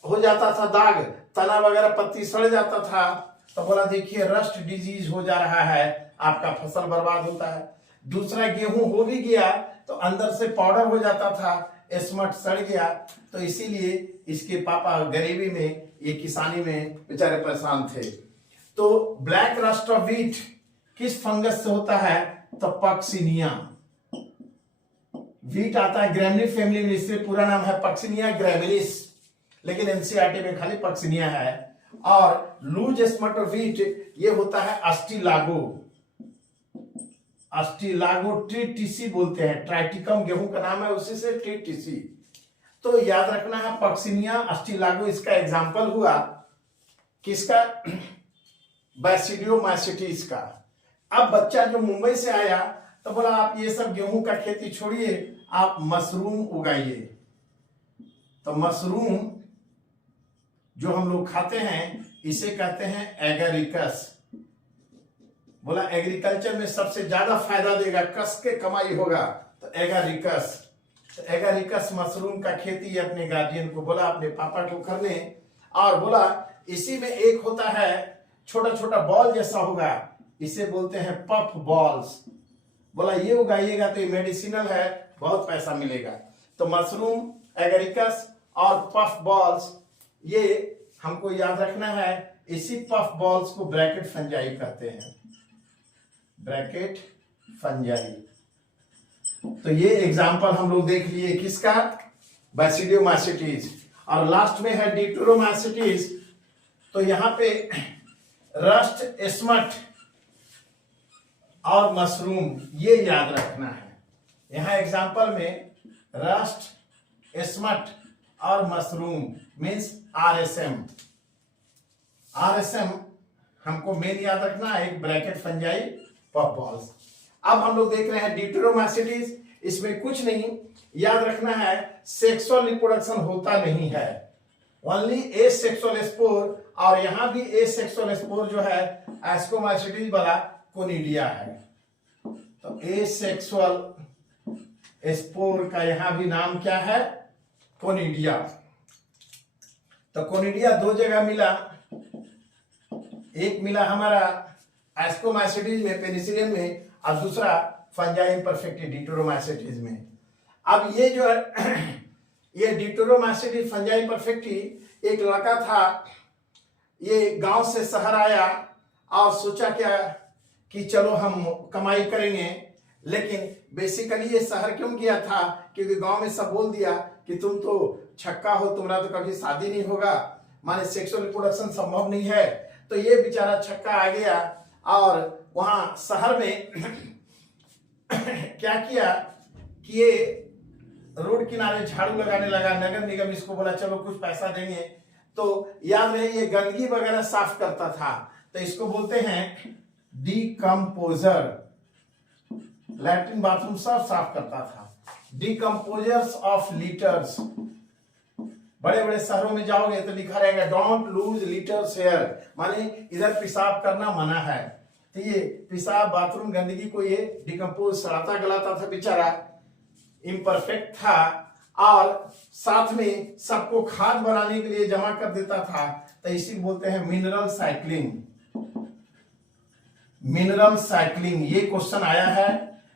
हो जाता था दाग, तना वगैरह पत्ती सड़ जाता था। तो बोला देखिए रस्ट डिजीज हो जा रहा है, आपका फसल बर्बाद होता है। दूसरा गेहूं हो भी गया तो अंदर से पाउडर हो जाता था, स्मट सड़ गया। तो इसीलिए इसके पापा गरीबी में, ये किसानी में बेचारे परेशान थे। तो ब्लैक रस्ट ऑफ वीट किस फंगस से होता है, तो पक्सिनिया। वीट आता है ग्रैमिनी फैमिली में, इससे पूरा नाम है पक्सिनिया ग्रैमिनिस, लेकिन एनसीईआरटी में खाली पक्सिनिया है। और लूज स्मट ऑफ वीट ये होता है अस्टिलागो, अस्टिलागो ट्रीटिसी बोलते हैं, ट्राइटिकम गेहूं का नाम है, उसी से ट्रीटिसी। तो याद रखना है पक्सिनिया अस्टिलागो इसका एग्जाम्पल हुआ किसका, बैसिडियोमाइसिटीज का। अब बच्चा जो मुंबई से आया तो बोला आप ये सब गेहूं का खेती छोड़िए, आप मशरूम उगाइए। तो मशरूम जो हम लोग खाते हैं इसे कहते हैं एगरिकस। बोला एग्रीकल्चर में सबसे ज्यादा फायदा देगा, कस के कमाई होगा, तो एगरिकस। तो एगरिकस मशरूम का खेती अपने गार्जियन को बोला, अपने पापा को करने। और बोला इसी में एक होता है छोटा छोटा बॉल जैसा होगा, इसे बोलते हैं पफ बॉल्स। बोला ये उगाइएगा तो ये मेडिसिनल है, बहुत पैसा मिलेगा। तो मशरूम, एगरिकस और पफ बॉल्स ये हमको याद रखना है। इसी पफ बॉल्स को ब्रैकेट फंजाई कहते हैं, ब्रैकेट फंजाई। तो ये एग्जाम्पल हम लोग देख लिए किसका, बैसिडियोमाइसिटीज। और लास्ट में है डिप्टेरोमाइसिटीज। तो यहां पे रस्ट, स्मट और मशरूम ये याद रखना है। यहां एग्जाम्पल में रस्ट, स्मट और मशरूम मीन्स RSM। RSM हमको मेन याद रखना है, एक ब्रैकेट फंजाई पफ बॉल्स। अब हम लोग देख रहे हैं डिप्टेरोमाइसिटीज। इसमें कुछ नहीं याद रखना है, सेक्सुअल रिप्रोडक्शन होता नहीं है, ओनली एसेक्सुअल स्पोर। और यहां भी एसेक्सुअल स्पोर जो है एस्कोमाइसिटीज वाला कोनिडिया है। तो एसेक्सुअल स्पोर का यहां भी नाम क्या है, कोनिडिया। तो कोनिडिया 2 जगह मिला, एक मिला हमारा एस्कोमाइसिटीज में, पेनिसिलियम में, और दूसरा फंजाई इम्परफेक्ट डिप्टेरोमाइसिटीज में। अब ये जो है ये डिप्टेरोमाइसिटीज फंजाई इम्परफेक्ट, एक लड़का था ये गांव से शहर आया और सोचा क्या कि चलो हम कमाई करेंगे, लेकिन बेसिकली ये शहर क्यों गया था? क्योंकि गांव में सब बोल दिया कि तुम तो छक्का हो, तुम्हारा तो कभी शादी नहीं होगा, माने सेक्सुअल रिप्रोडक्शन संभव नहीं है। तो ये बेचारा छक्का आ गया और वहां शहर में क्या किया कि ये रोड किनारे झाड़ू लगाने लगा। नगर निगम इसको बोला चलो कुछ पैसा देंगे। तो याद रहे ये गंदगी वगैरह साफ करता था, तो इसको बोलते हैं डिकम्पोजर। लैट्रिन बाथरूम सब साफ करता था। Decomposers of litres. बड़े बड़े शहरों में जाओगे तो लिखा रहेगा डोंट लूज लीटर्स हेयर, माने इधर पेशाब करना मना है। तो ये पेशाब बाथरूम गंदगी को ये डिकम्पोज सड़ाता गलाता था, बेचारा इम्परफेक्ट था, और साथ में सबको खाद बनाने के लिए जमा कर देता था। तो इसी को बोलते हैं मिनरल साइक्लिंग। मिनरल साइक्लिंग ये क्वेश्चन आया है।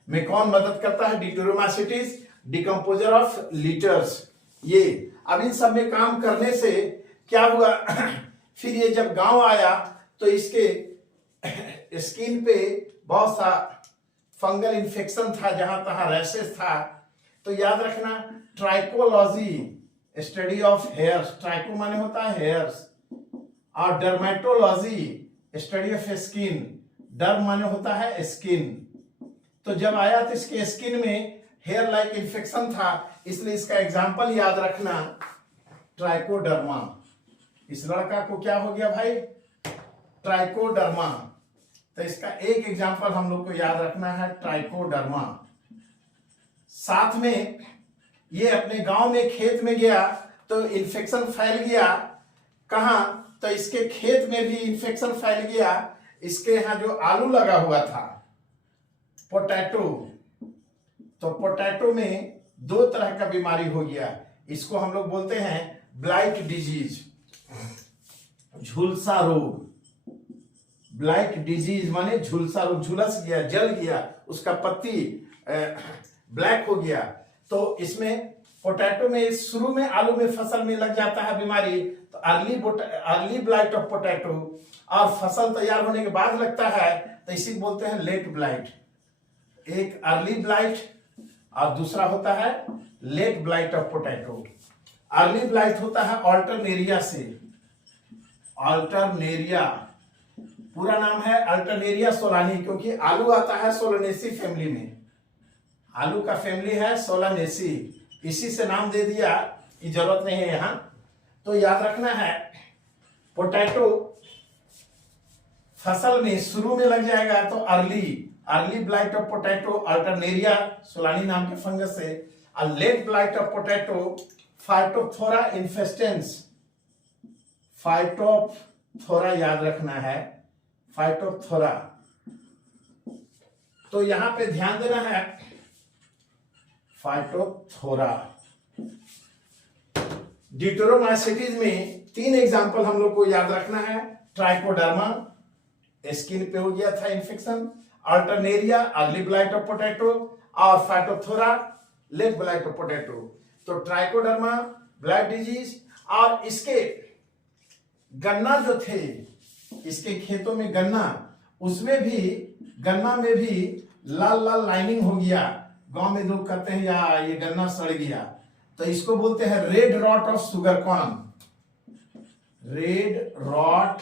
में कौन मदद करता है? डिटोरोमासिटिस, डिकम्पोजर ऑफ लीटर्स। ये अब इन सब में काम करने से क्या हुआ फिर ये जब गांव आया तो इसके स्किन पे बहुत सा फंगल इन्फेक्शन था, जहां तहां रैशेस था। तो याद रखना trichology, study of hairs. Tricho माने होता है हेयर्स, और डर्मेटोलॉजी, स्टडी ऑफ स्किन। डर्म माने होता है स्किन। तो जब आया तो इसके स्किन में हेयर लाइक इन्फेक्शन था, इसलिए इसका एग्जाम्पल याद रखना ट्राइकोडर्मा। इस लड़का को क्या हो गया भाई? ट्राइकोडर्मा। तो इसका एक एग्जाम्पल हम लोग को याद रखना है ट्राइकोडर्मा। साथ में ये अपने गांव में खेत में गया तो इन्फेक्शन फैल गया। कहां? तो इसके खेत में भी इन्फेक्शन फैल गया। इसके यहां जो आलू लगा हुआ था, पोटैटो, तो पोटैटो में दो तरह का बीमारी हो गया। इसको हम लोग बोलते हैं ब्लाइट डिजीज, झुलसा रोग। ब्लाइट डिजीज माने झुलसा रोग, झुलस गया, जल गया, उसका पत्ती ब्लैक हो गया। तो इसमें पोटैटो में शुरू में आलू में फसल में लग जाता है बीमारी, तो अर्ली ब्लाइट ऑफ पोटैटो, और फसल तैयार होने के बाद लगता है तो इसी को बोलते हैं लेट ब्लाइट। एक अर्ली ब्लाइट और दूसरा होता है late blight of potato. Early blight होता है अल्टरनेरिया से। अल्टरनेरिया पूरा नाम है अल्टरनेरिया सोलानी, क्योंकि आलू आता है सोलानेसी फैमिली में। आलू का फैमिली है सोलानेसी, इसी से नाम दे दिया, की जरूरत नहीं है यहां। तो याद रखना है पोटैटो फसल में शुरू में लग जाएगा तो early blight of potato Alternaria solani नाम के फंगस से। और late blight of potato Phytophthora infestans. Phytophthora याद रखना है, फाइटोप्थोरा। तो यहां पे ध्यान देना है फाइटोप्थोरा। डिटोरोमाइसिटीज में 3 एग्जांपल हम लोग को याद रखना है। ट्राइकोडर्मा, स्किन पे हो गया था infection, Alternaria early blight of potato, और Phytophthora late blight of potato. तो ट्राइकोडर्मा, ब्लाइट डिजीज, और इसके गन्ना जो थे, इसके खेतों में गन्ना, उसमें भी गन्ना में भी लाल लाल लाइनिंग हो गया। गांव में लोग कहते हैं या ये गन्ना सड़ गया, तो इसको बोलते हैं red rot of sugar corn. Red rot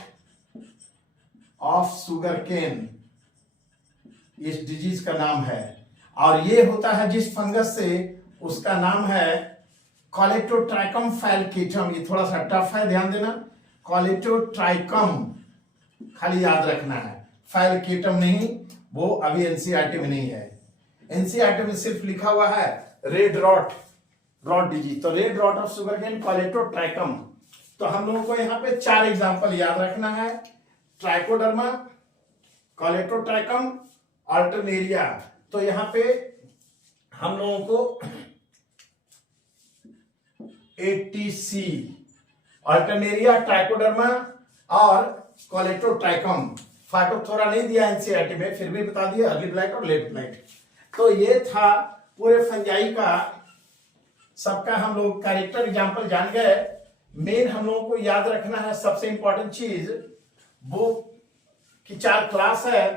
of sugar cane इस डिजीज का नाम है। और ये होता है जिस फंगस से, उसका नाम है कॉलेटोट्राइकम फैलकेटम। ये थोड़ा सा टफ है, ध्यान देना। कॉलेटोट्राइकम खाली याद रखना है, फैलकेटम नहीं, वो अभी एनसीईआरटी में नहीं है। एनसीईआरटी में सिर्फ लिखा हुआ है रेड रॉट डिजीज। तो red rot of sugar cane, Colletotrichum. तो हम लोगों को यहाँ पे 4 एग्जाम्पल याद रखना है। Trichoderma, Colletotrichum, Alternaria. तो यहाँ पे हम लोगों को ATC, अल्टरनेरिया, ट्राइकोडर्मा और कॉलेटोट्राइकम। फाइटोप्थोरा नहीं दिया एनसीईआरटी में, फिर भी बता दिया अर्ली ब्लाइट और लेट ब्लाइट। तो ये था पूरे फंजाई का, सबका हम लोग कैरेक्टर एग्जाम्पल जान गए। मेन हम लोगों को याद रखना है सबसे इंपॉर्टेंट चीज वो कि 4 क्लास है।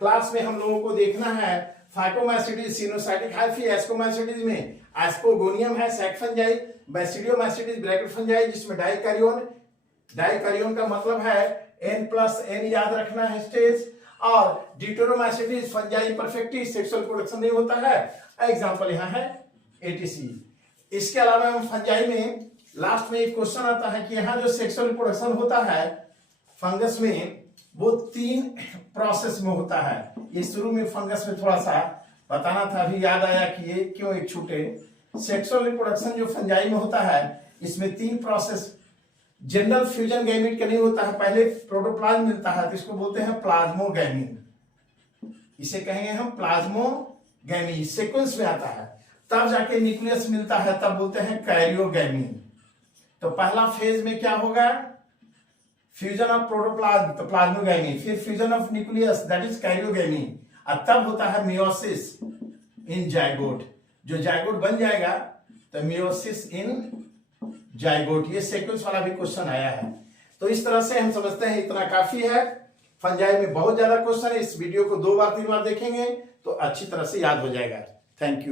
क्लास में हम लोगों को देखना है फाइटोमैस्टिडिस, सिनोसाइटिक हाइफी, एस्कोमैस्टिडिस में एस्पोगोनियम है, सैक फंजाई, बैसिडियोमैस्टिडिस, ब्रैकेट फंजाई जिसमें डाइकैरियोन का मतलब है N+N याद रखना है स्टेज, और डिटोरोमैस्टिडिस फंजाई इम्परफेक्टिस, सेक्सुअल प्रोडक्शन नहीं होता है, एग्जांपल यहां है ATC। इसके अलावा हम फंजाई में लास्ट में एक क्वेश्चन आता है कि यहां जो सेक्सुअल प्रोडक्शन होता है फंगस में वो 3 प्रोसेस में होता है। ये शुरू में फंगस में थोड़ा सा बताना था, अभी याद आया कि ये क्यों एक छूटे। सेक्सुअल रिप्रोडक्शन जो फंजाई में होता है इसमें 3 प्रोसेस, जनरल फ्यूजन गैमीट का नहीं होता है, पहले प्रोटोप्लाज्म मिलता है तो इसको बोलते हैं प्लाज्मोगैमीन, इसे कहेंगे हम प्लाज्मोगैमी, सीक्वेंस में आता है, तब जाके न्यूक्लियस मिलता है तब बोलते हैं कैरियोगैमीन। तो पहला फेज में क्या होगा, फ्यूजन ऑफ प्रोटोप्लाज्म तो प्लाज्मोगैमी, फिर fusion of nucleus that is karyogamy, और तब होता है मियोसिस इन जाइगोट, जो जाइगोट बन जाएगा तो मियोसिस इन जाइगोट। ये सीक्वेंस वाला भी क्वेश्चन आया है। तो इस तरह से हम समझते हैं इतना काफी है। फंजाई में बहुत ज्यादा क्वेश्चन है, इस वीडियो को 2 बार 3 बार देखेंगे तो अच्छी तरह से याद हो जाएगा। Thank you.